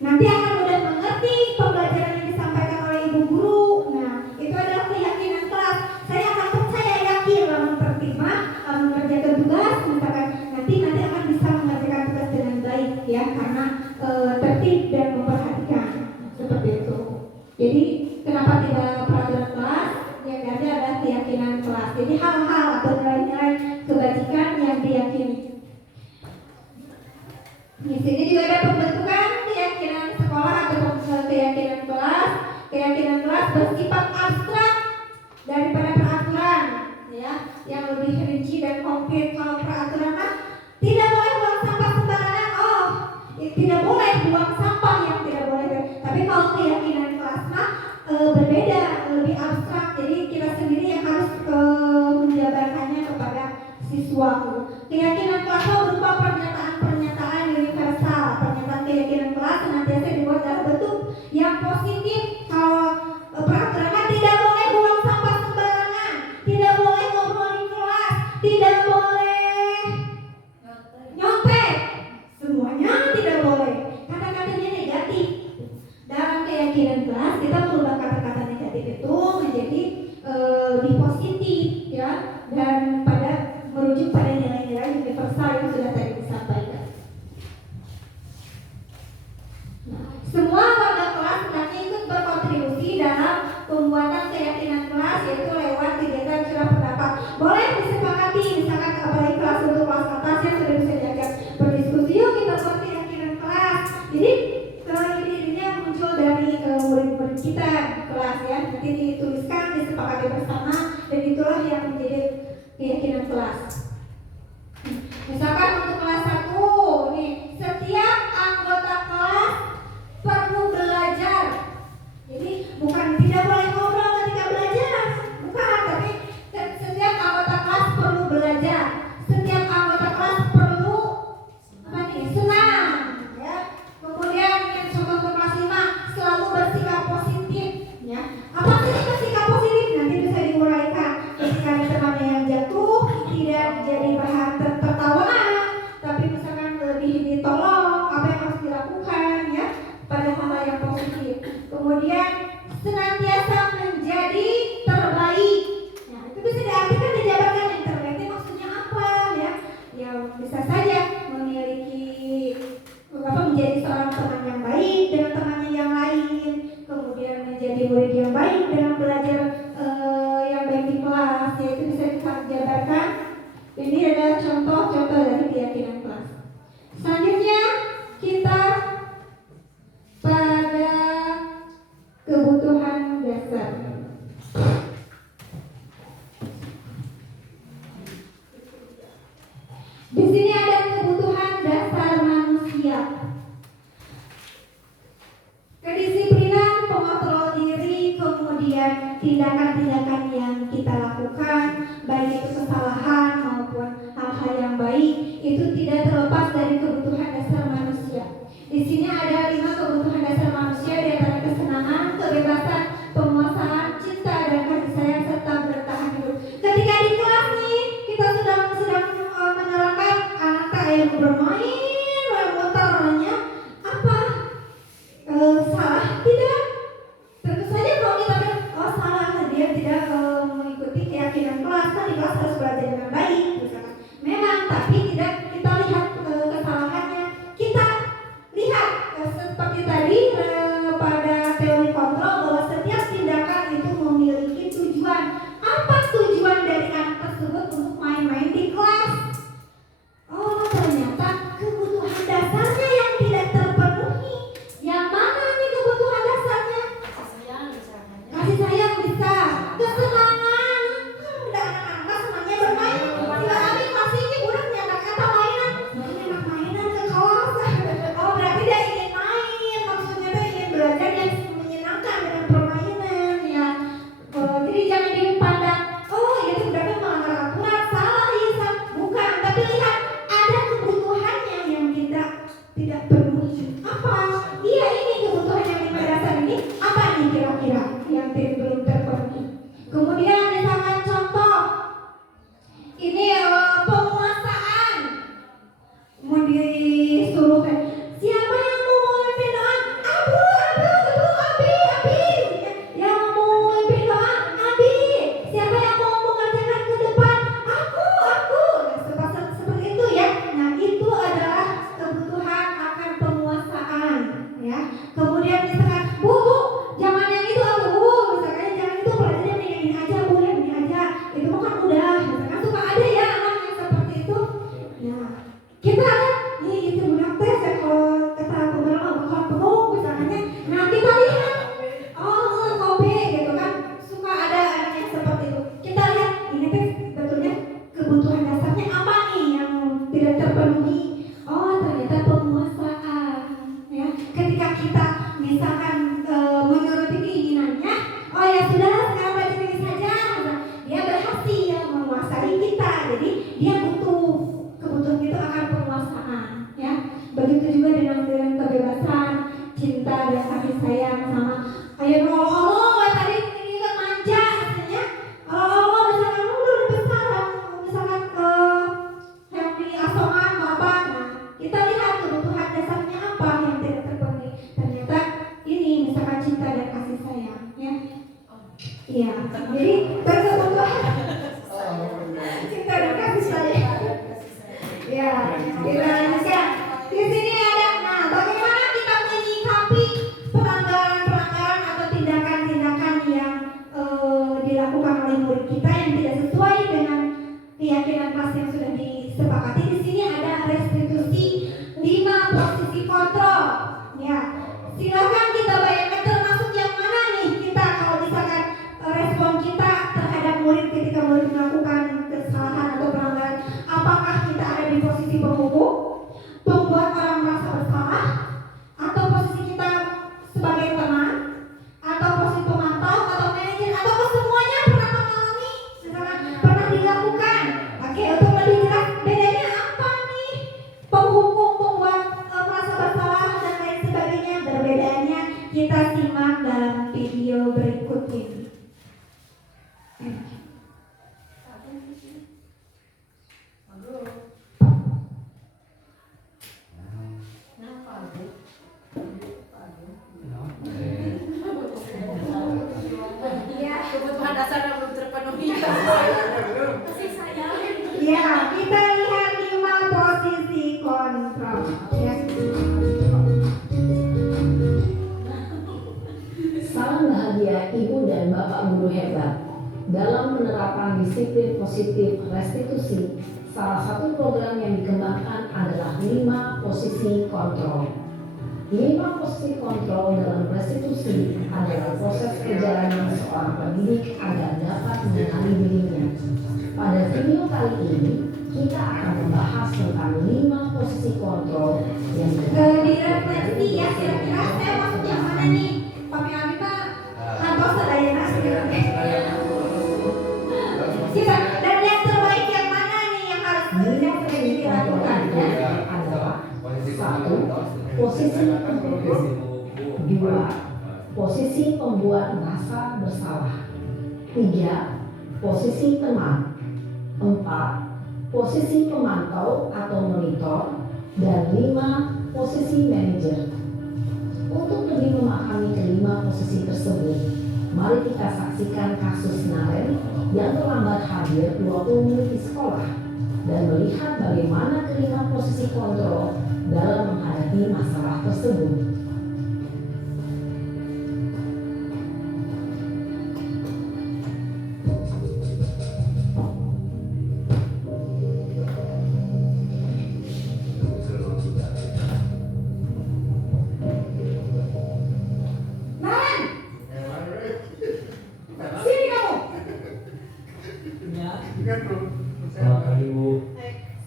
nanti akan mudah mengerti pembelajaran yang disampaikan oleh ibu guru. Nah, itu adalah keyakinan kelas. Saya akan percaya, yakin, lamun tertib mah, mengerjakan tugas, misalkan nanti akan bisa mengerjakan tugas dengan baik, ya, karena tertib dan memperhatikan, seperti itu. Jadi kenapa tidak peraturan kelas? Yang ada adalah keyakinan kelas. Jadi hal-hal atau nilai-nilai kebajikan yang diyakini. Di sini juga ada pembentukan keyakinan sekolah atau keyakinan kelas. Keyakinan kelas bersifat abstrak daripada peraturan, ya, yang lebih rinci dan konkret. Kalau peraturan mah tidak boleh buang sampah sembarangan, tidak boleh buang sampah yang tidak boleh. Tapi kalau keyakinan kelas mah berbeda, lebih abstrak. Jadi kita sendiri yang harus menjabarkannya kepada siswa. Keyakinan kelas berupa pernyataan universal. Pernyataan keyakinan kelas senantiasa dibuat dalam bentuk yang positif. Kalau peraturan tidak boleh buang sampah sembarangan, tidak boleh ngobrol di kelas, tidak boleh nyontek, semuanya menjadi seorang teman yang baik dengan temannya yang lain, kemudian menjadi murid yang baik dengan belajar yang baik di kelas, yaitu bisa kita jabarkan. Ini adalah contoh-contoh dari keyakinan kelas. Selanjutnya kita pada kebutuhan dasar. Di sini ada kebutuhan dasar manusia. Kedisiplinan, pengontrol diri, kemudian tindakan-tindakan yang kita lakukan, baik itu kesalahan maupun hal-hal yang baik, itu tidak terlepas dari kebutuhan dasar manusia. Di sini ada 5 kebutuhan dasar manusia, di antara kesenangan, kebebasan, penguasaan, cinta, dan kasih sayang, serta bertahan hidup. Ketika di kelas nih, kita sedang menerangkan anak yang bermain, motornya, apa salah? Tidak. Tentu saja kalau kita bilang, oh salah, dia tidak mengikuti keyakinan kelas, kan di kelas harus belajar dengan baik, misalkan. Memang, tapi tidak kita lihat kesalahannya. Kita lihat seperti tadi pada teori kontrol bahwa setiap tindakan itu memiliki tujuan. Apa tujuan dari anak tersebut untuk main-main di kelas? Oh, ternyata kebutuhan dasarnya yang tidak terpenuhi. Yang mana nih kebutuhan dasarnya? Kasih sayang bisa, kesenangan. Udah anak-anak senangnya bermain. Sila Abi masih ini udah nyenak kata mainan. Nyenak mainan ke kelas. Oh, berarti dia ingin main. Maksudnya dia ingin belajar yang menyenangkan dengan permainan ya. Jadi jangan dipandang, oh itu berarti melanggar aturan, salah ya. Bukan, tapi lihat ada kebutuhannya yang tidak penuhi. Apa? Iya, ini kebutuhan yang 5 dasar ini apa nih kira-kira yang belum terpenuhi? Kemudian misalkan contoh ini penguasaan, mau disuruh siapa yang mau memimpin doa? Abi. Yang mau memimpin doa? Abi. Siapa yang mau mengerjakan ke depan? Aku. Nah, seperti itu ya. Nah, itu adalah kebutuhan akan penguasaan ya. Kemudian misalkan, Bu, jangan yang itu Bu. Misalkan jangan itu pelajarannya ini aja Bu, yang ini aja. Itu kan udah. Misalkan suka ada ya anak yang seperti itu. Nah, kita lihat nih itu budak tes ya, kalau kata pemerintah bakal penuh misalnya. Nah, kita lihat kopi gitu kan, suka ada anak yang seperti itu. Kita lihat ini teh betulnya kebutuhan dasarnya apa nih yang tidak terpenuhi. Oh, ternyata penguasaan ya. Ketika kita misalkan menuruti keinginannya, oh ya sudah sekarang belajar ini saja. Nah, dia berhasil menguasai kita. Jadi dia butuh kebutuhan itu akan penguasaan ya. Begitu juga dengan kebebasan, cinta dan kasih sayang sama kayak Allah tadi ini kan manja artinya. Allah misalkan udah besar, misalkan yang di asongan apa. Nah, kita lihat kebutuhan dasarnya apa yang tidak terpenuhi. Ternyata ini misalkan cinta dan kasih sayang ya. Iya, jadi berkebutuhan cinta dan kasih sayang. Ya, kita lanjutkan. Di sini ada Bapak Guru hebat. Dalam penerapan disiplin positif restitusi, salah satu program yang dikembangkan adalah 5 posisi kontrol. 5 posisi kontrol dalam restitusi adalah proses perjalanan seorang pendidik agar dapat mengenali dirinya. Pada video kali ini, kita akan membahas tentang 5 posisi kontrol yang Direfleksi ya, kira-kira saya masuk yang mana nih? Papi Ami mah kantor sedaya nasi. Kita dan yang terbaik yang mana nih yang harus dilakukan ya? adalah 1. Posisi penghukum, 2. Posisi pembuat merasa bersalah, 3. Posisi teman, 4. Posisi pemantau atau monitor, dan 5. Posisi manajer. Untuk lebih memahami kelima posisi tersebut, mari kita saksikan kasus Naren yang terlambat hadir 20 menit di sekolah dan melihat bagaimana kelima posisi kontrol dalam menghadapi masalah tersebut. Sini kamu. Selamat pagi Bu.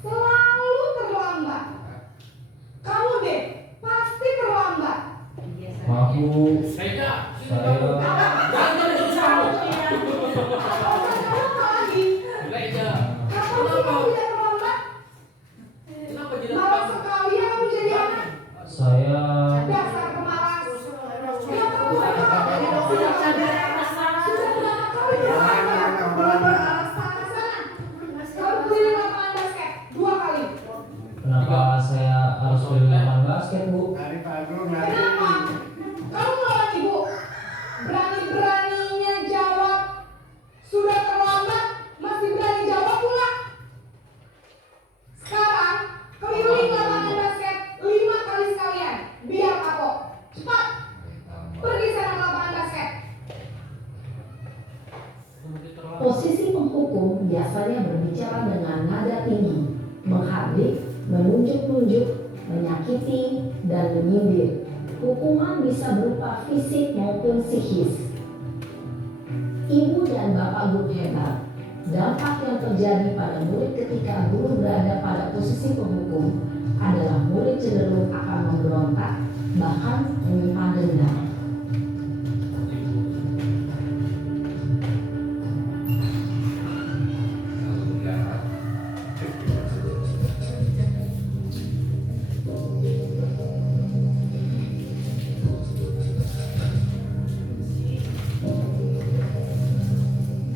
Selalu terlambat. Kamu deh pasti terlambat. Maaf Bu. Saya Saya jangan berusaha. Apa lagi? Leja. Kamu sih kamu tidak terlambat? Kenapa tidak Malas sekali ya kamu jadi anak. saya Dasar pemalas. Ya kamu sudah berapa kali beralasan sana. Kamu keliling lapangan basket 2 kali. kenapa saya harus keliling lapangan basket Bu? Dari panggung Kenapa? Kamu melawan ibu. Berani-beraninya jawab. Sudah terlambat, masih berani jawab pula. Sekarang, keliling lapangan basket 5 kali sekalian. Biar kapok. Cepat. Pergi sana ke lapangan basket. Posisi penghukum biasanya berbicara dengan nada tinggi, menghardik, menunjuk-nunjuk, menyakiti, dan menyindir. Hukuman bisa berupa fisik maupun psikis. Ibu dan Bapak Guru hebat, dampak yang terjadi pada murid ketika guru berada pada posisi penghukum adalah murid cenderung akan memberontak, bahkan menyimpan dendam.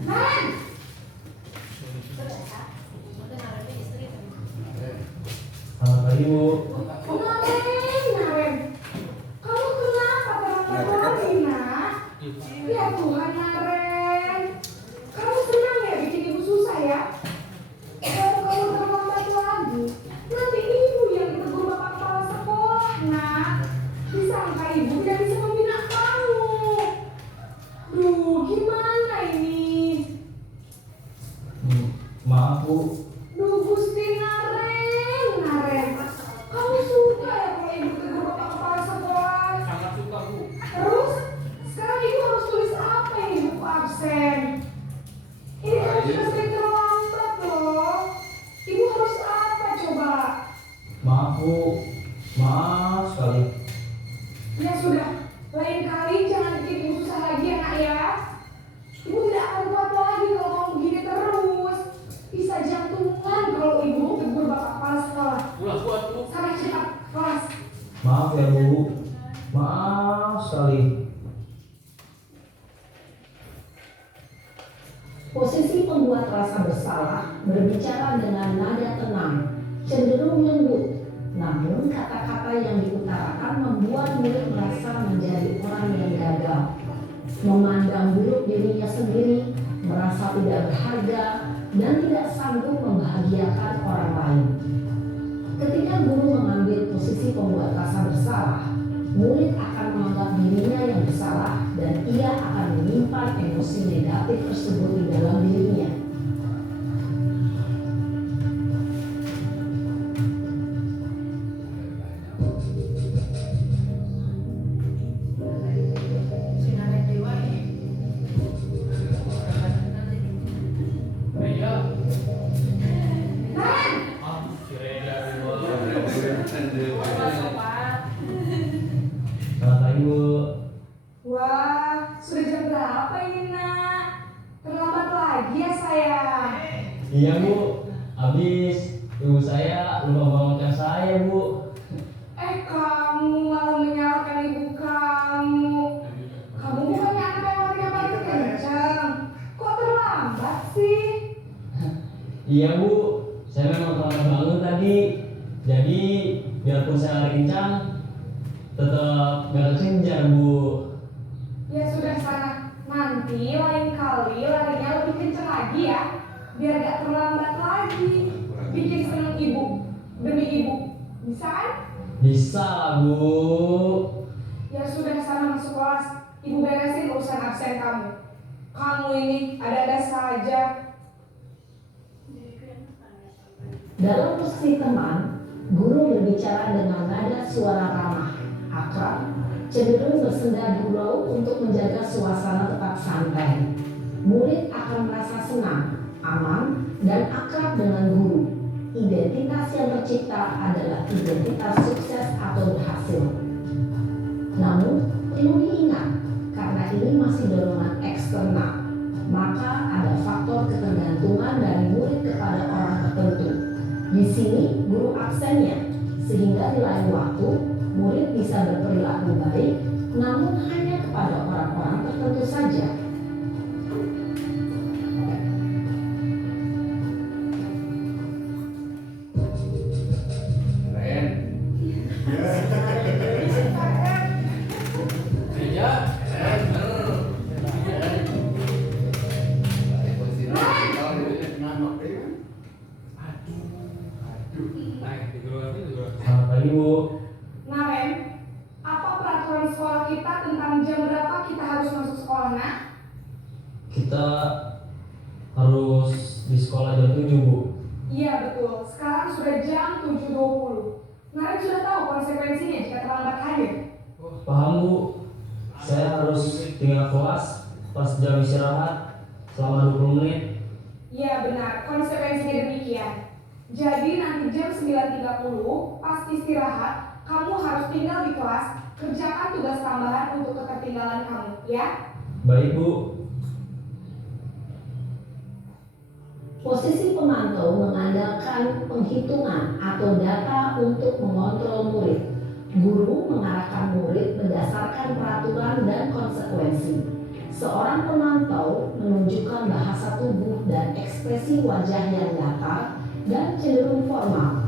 Naren, Selamat pagi Bu. Naren. Kamu kenapa terlambat lagi, nak? Ya Tuhan, Naren. Kamu senang ya bikin ibu susah ya? Kalau kamu terlambat lagi, nanti ibu yang ditegur bapak kepala sekolah, nak. Disangka ibu tidak bisa membina kamu. Duh, gimana ini? Maaf Bu. Duh, Gusti Naren, Naren. Kamu suka ya kalau ibu tegur bapak kepala sekolah? sangat suka Bu. Terus, sekarang ibu harus tulis apa ini buku absen? Ini kan sudah sering terlambat loh. Ibu harus apa coba? Maaf Bu. Maaf sekali. Ya sudah, lain kali jangan bikin ibu susah lagi ya nak ya. Ibu tidak akan kuat lagi kalau kamu begini terus. Bisa jantungan kalau ibu tegur bapak kepala sekolah. Ulah kuat Bu. Sana cepat, kelas. Maaf ya Bu. Maaf sekali. Posisi pembuat rasa bersalah berbicara dengan nada tenang, cenderung lembut. Namun kata-kata yang diutarakan membuat murid merasa menjadi orang yang gagal, memandang buruk dirinya sendiri, merasa tidak berharga, dan tidak sanggup membahagiakan orang lain. Ketika guru mengambil posisi pembuat rasa bersalah, murid akan menganggap dirinya yang bersalah dan ia akan menyimpan menyimpan emosi negatif tersebut di dalam dirinya. Reja. Naren, Si Reja dua. Selamat pagi Bu. wah, sudah jam berapa ini nak? Terlambat lagi ya sayang. Iya Bu, habis ibu saya lupa bangunkan saya Bu. Kamu malah menyalahkan ibu kamu. Kamu bukannya anak yang larinya paling kencang. Kok terlambat sih? Iya Bu, saya memang terlambat bangun tadi. Jadi biarpun saya lari kencang, tetap gak kekejar Bu. Ya sudah sana. Nanti lain kali larinya lebih kencang lagi ya. Biar gak terlambat lagi. Bikin seneng ibu. Demi ibu. Bisa kan? Bisa lah Bu. Ya sudah sana masuk kelas. Ibu beresin urusan absen kamu. Kamu ini ada-ada saja. Dalam posisi teman, guru berbicara dengan nada suara ramah, akrab, cenderung bersenda gurau untuk menjaga suasana tetap santai. Murid akan merasa senang, aman, dan akrab dengan guru. Identitas yang tercipta adalah identitas sukses atau berhasil. Namun, perlu diingat, karena ini masih dorongan eksternal, maka ada faktor ketergantungan dari murid kepada orang tertentu. Di sini guru absennya, sehingga di lain waktu murid bisa berperilaku baik, namun hanya kepada orang-orang tertentu saja. Ren. Reja. Naik di gerogan itu gerogan. Selamat pagi Bu. Naren, apa peraturan sekolah kita tentang jam berapa kita harus masuk sekolah, nak? Kita harus di sekolah jam 7 Bu. Iya betul, sekarang sudah jam 7.20. Naren sudah tahu konsekuensinya jika terlambat hadir. Paham Bu. Saya harus tinggal kelas pas jam istirahat selama 20 menit. Iya benar, konsekuensinya demikian. Jadi nanti jam 9.30 pas istirahat, kamu harus tinggal di kelas, kerjakan tugas tambahan untuk ketertinggalan kamu, ya? Baik Bu. Posisi pemantau mengandalkan penghitungan atau data untuk mengontrol murid. Guru mengarahkan murid berdasarkan peraturan dan konsekuensi. Seorang pemantau menunjukkan bahasa tubuh dan ekspresi wajah yang datar dan cenderung formal.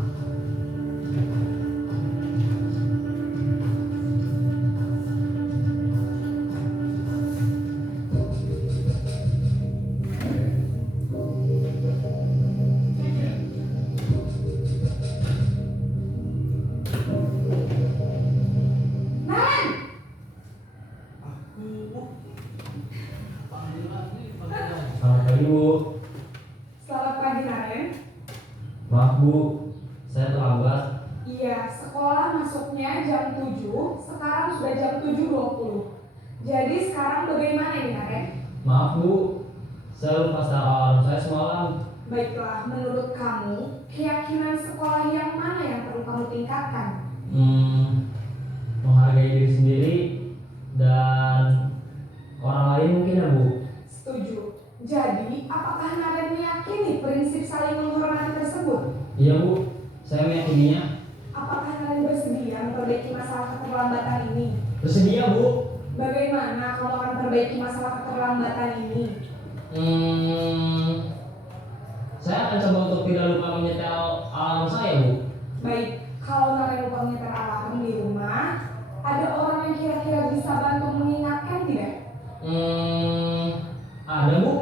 Naren! Selamat pagi Bu. Selamat pagi Naren. Maaf Bu, saya terlambat. Iya, sekolah masuknya jam 7, sekarang sudah jam 7.20. Jadi sekarang bagaimana ini Naren? Maaf Bu, saya lupa start alarm saya semalam. Baiklah, menurut kamu, keyakinan sekolah yang mana yang perlu kamu tingkatkan? Menghargai diri sendiri dan orang lain mungkin ya Bu. Setuju. Jadi, apakah Naren meyakini prinsip saling menghormati tersebut? Iya Bu, saya meyakininya. Apakah Naren bersedia memperbaiki masalah keterlambatan ini? Bersedia Bu. Bagaimana kamu akan memperbaiki masalah keterlambatan ini? Saya akan coba untuk tidak lupa menyetel alarm saya Bu. Baik, kalau Naren lupa menyetel alarm di rumah, ada orang yang kira-kira bisa bantu mengingatkan tidak? Ada Bu,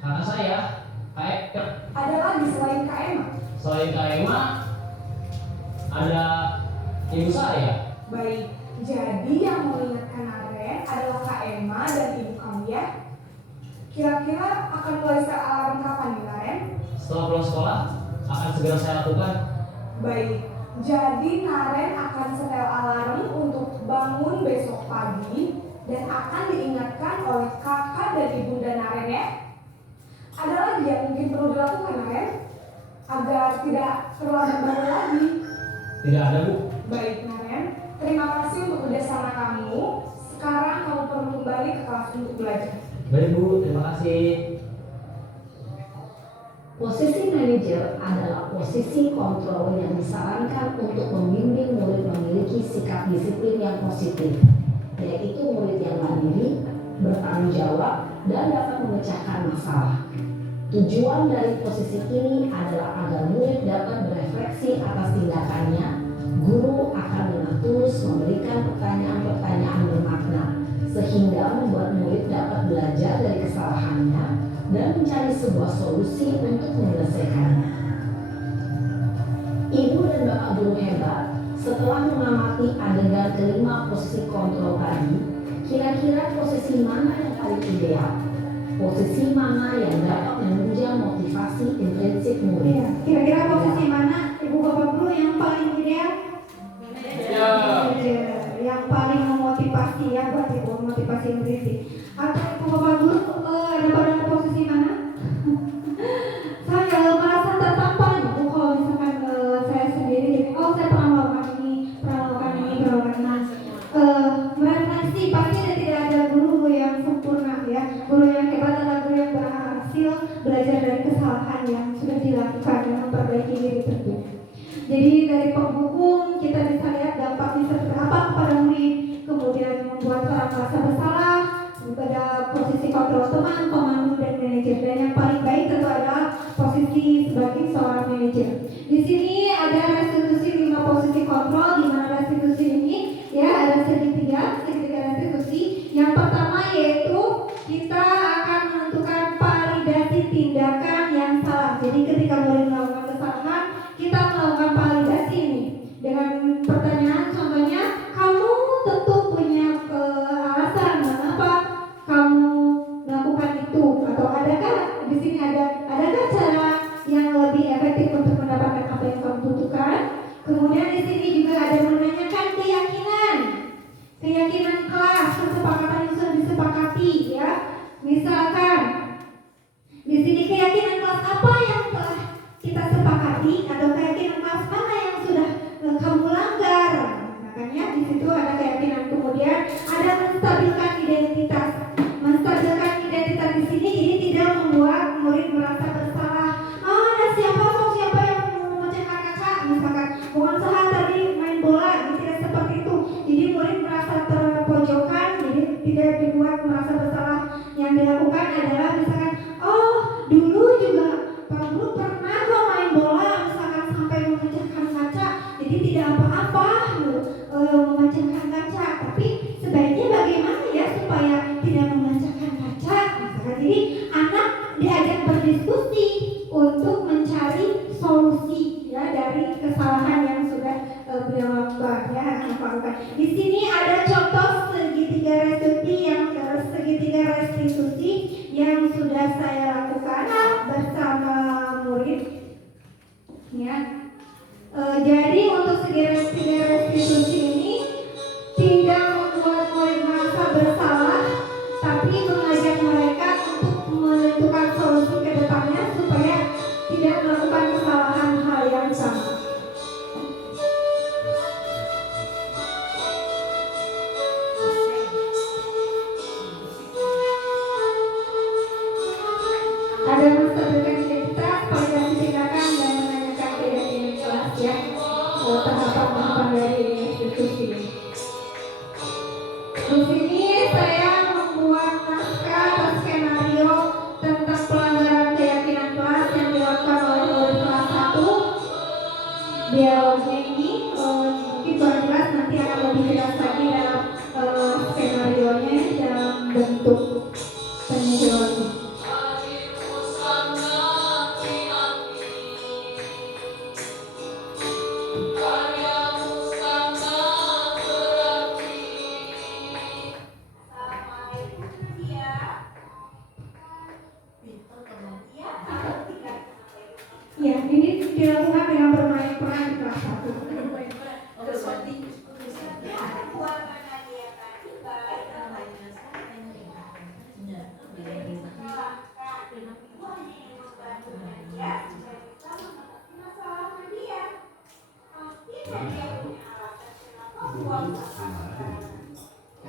kakak saya, Kak Ada lagi selain Kak Emma? selain Kak Emma, ada ibu saya. Baik, jadi yang mengingatkan Naren adalah Kak Emma dan ibu kamu ya? Kira-kira akan mulai setel alarm kapan nih, Naren? Setelah pulang sekolah, akan segera saya lakukan. Baik, jadi Naren akan setel alarm untuk bangun besok pagi dan akan diingatkan oleh kakak dan ibunda Naren ya. Ada lagi yang mungkin perlu dilakukan Naren agar tidak terlambat bangun lagi. Tidak ada, Bu. Baik Naren, terima kasih untuk kerjasama kamu. Sekarang kamu perlu kembali ke kelas untuk belajar. Baik, Bu. Terima kasih. Posisi manajer adalah posisi kontrol yang disarankan untuk membimbing murid memiliki sikap disiplin yang positif, yaitu murid yang mandiri, bertanggung jawab, dan dapat memecahkan masalah. Tujuan dari posisi ini adalah agar murid dapat berefleksi atas tindakannya. Guru akan dengan tulus memberikan pertanyaan-pertanyaan bermakna, sehingga membuat murid dapat belajar dari kesalahannya dan mencari sebuah solusi untuk menyelesaikannya. Ibu dan bapak guru hebat, setelah mengamati adegan kelima posisi kontrol tadi, kira-kira posisi mana yang paling ideal? Posisi mana yang dapat menunjang motivasi intrinsik Iya, murid? kira-kira posisi mana ibu bapak guru yang paling ideal? Yang paling memotivasi ya buat ibu, motivasi intrinsik. Atau ibu bapak guru ada pada posisi mana? Saya merasa tertampar ibu kalau misalkan saya sendiri jadi saya pernah melakukan ini, merefleksi pasti tidak ada guru yang sempurna ya. Guru yang hebat adalah guru yang berhasil belajar dari kesalahan yang sudah dilakukan dan memperbaiki diri tentunya. Jadi dari penghukum kita bisa lihat dampaknya seperti apa kepada murid, kemudian membuat orang merasa bersalah, pada posisi kontrol teman, pemandu dan manajer. Dan yang paling baik tentu adalah posisi sebagai seorang manajer. Di sini ada restitusi 5 posisi kontrol, di mana restitusi ini ya ada segitiga restitusi. Yang pertama yaitu kita akan menentukan validasi tindakan yang salah. Jadi ketika murid melakukan kesalahan, kita melakukan validasi ini dengan pertanyaan contohnya, kamu tentu punya alasan mengapa kamu melakukan itu, atau adakah di sini adakah cara yang lebih efektif untuk mendapatkan apa yang kamu butuhkan. Kemudian di sini juga ada menanyakan keyakinan kelas, kesepakatan yang sudah disepakati ya. Misalkan di sini keyakinan kelas apa yang telah kita sepakati, atau keyakinan kelas mana yang sudah kamu langgar. Makanya di situ ada keyakinan. Kemudian ada menstabilkan identitas. Menstabilkan identitas di sini ini tidak membuat murid merasa bersalah. Ada siapa yang memecahkan kaca, misalkan bukan salah tadi main bola, tidak seperti itu. Jadi murid merasa terpojokan, jadi tidak dibuat merasa bersalah. Yang dilakukan adalah misalkan, oh dulu juga Pak Guru pernah kok main bola, misalkan sampai memecahkan kaca, jadi tidak apa-apa memecahkan kaca, tapi sebaiknya bagaimana ya supaya tidak memecahkan kaca, misalkan. Jadi anak diajak berdiskusi untuk mencari solusi ya dari kesalahan yang sudah beliau lakukan ya, anak lakukan. Di sini ada contoh segitiga restitusi yang sudah saya lakukan bersama murid ya. Jadi untuk segitiga restitusi ini tidak membuat murid merasa bersalah, tapi mengajak mereka untuk menentukan solusi ke depannya supaya tidak melakukan kesalahan hal yang sama. Ada menstabilkan identitas, validasi tindakan, dan menanyakan keyakinan kelas ya. Tahapan-tahapan dari institusi ini. Di sini saya membuat naskah atau skenario tentang pelanggaran keyakinan kelas yang dilakukan oleh murid kelas 1. Dialognya ini mungkin kurang jelas, nanti akan lebih jelas lagi dalam skenario-nya dalam bentuk penjelasan.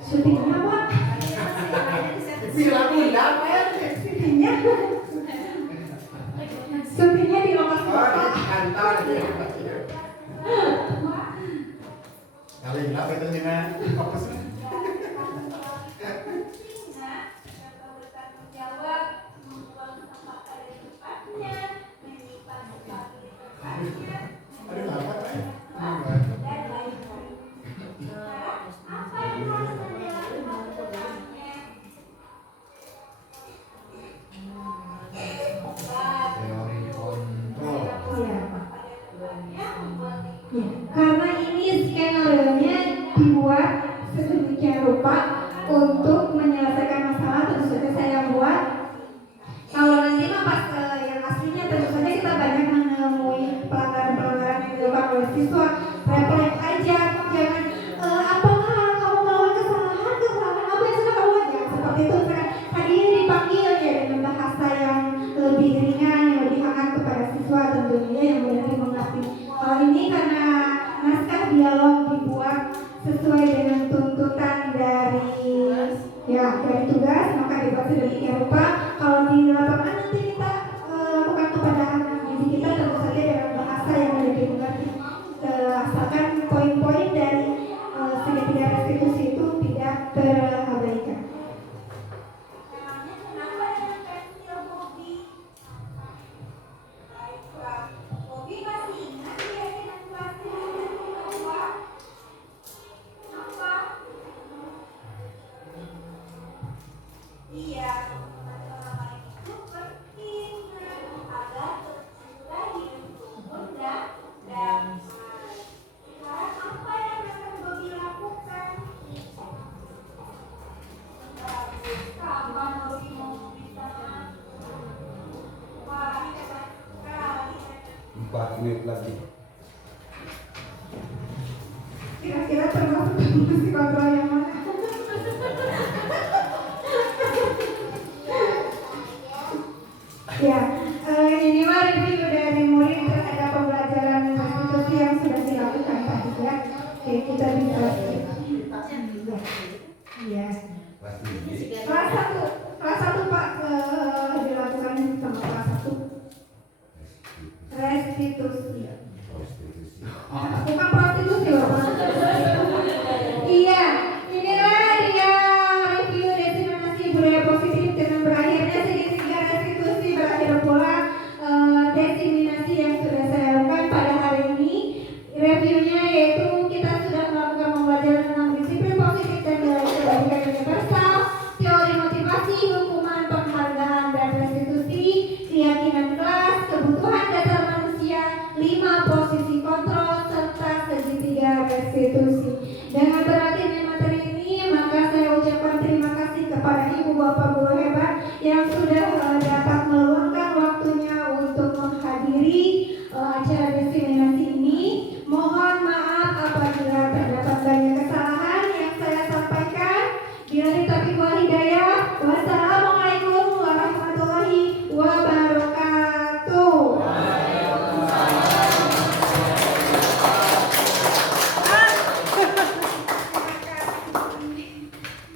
Syutingnya Pak? Film Bunda, Pak. Syutingnya? Syutingnya di lokasi Oh, Pak. di kantor. Kali gelap itu Nina. Fokus. Aduh, apa Pak? Teori kontrol. Iya Pak. Ya, karena ini skenario-nya dibuat sedemikian rupa untuk menyelesaikan masalah, tentu saja saya buat. Kalau nanti mah pas yang aslinya tentu saja kita banyak menemui pelanggaran-pelanggaran yang dilakukan oleh siswa. Refleks aja, jangan apakah kamu melakukan kesalahan apa yang sudah kamu buat ya seperti itu. Tadi dipanggil ya dengan bahasa yang lebih ringan, yang lebih hangat kepada siswa tentunya yang mudah dimengerti. Kalau ini karena naskah dialog dibuat sesuai dengan tuntutan dari tugas, maka dibuat sedemikian rupa. Kalau di lapangan nanti kita lakukan kepada anak didik kita tentu saja dengan bahasa yang lebih dimengerti. Asalkan poin-poin dari segitiga restitusi itu tidak terabaikan. Menit lagi. Kira-kira termasuk fungsi kontrol yang mana? Ya, ini mah review dari murid terhadap pembelajaran restitusi yang sudah dilakukan tadi ya. Oke, kita bisa. Iya. Kelas 1 Pak dilakukan sama kelas 1. Restitusi. Bukan prostitusi Bapak. Iya, inilah dia review diseminasi budaya positif dengan berakhirnya segitiga restitusi. Berakhir pula diseminasi yang sudah saya lakukan pada hari ini. Reviewnya yaitu kita sudah melakukan pembelajaran tentang disiplin positif dan nilai kebaikan universal, teori motivasi, hukuman, penghargaan dan restitusi, keyakinan kelas, kebutuhan dasar manusia, 5 posisi kontrol serta segitiga restitusi. Dengan berakhirnya materi ini, maka saya ucapkan terima kasih kepada ibu bapak guru hebat yang sudah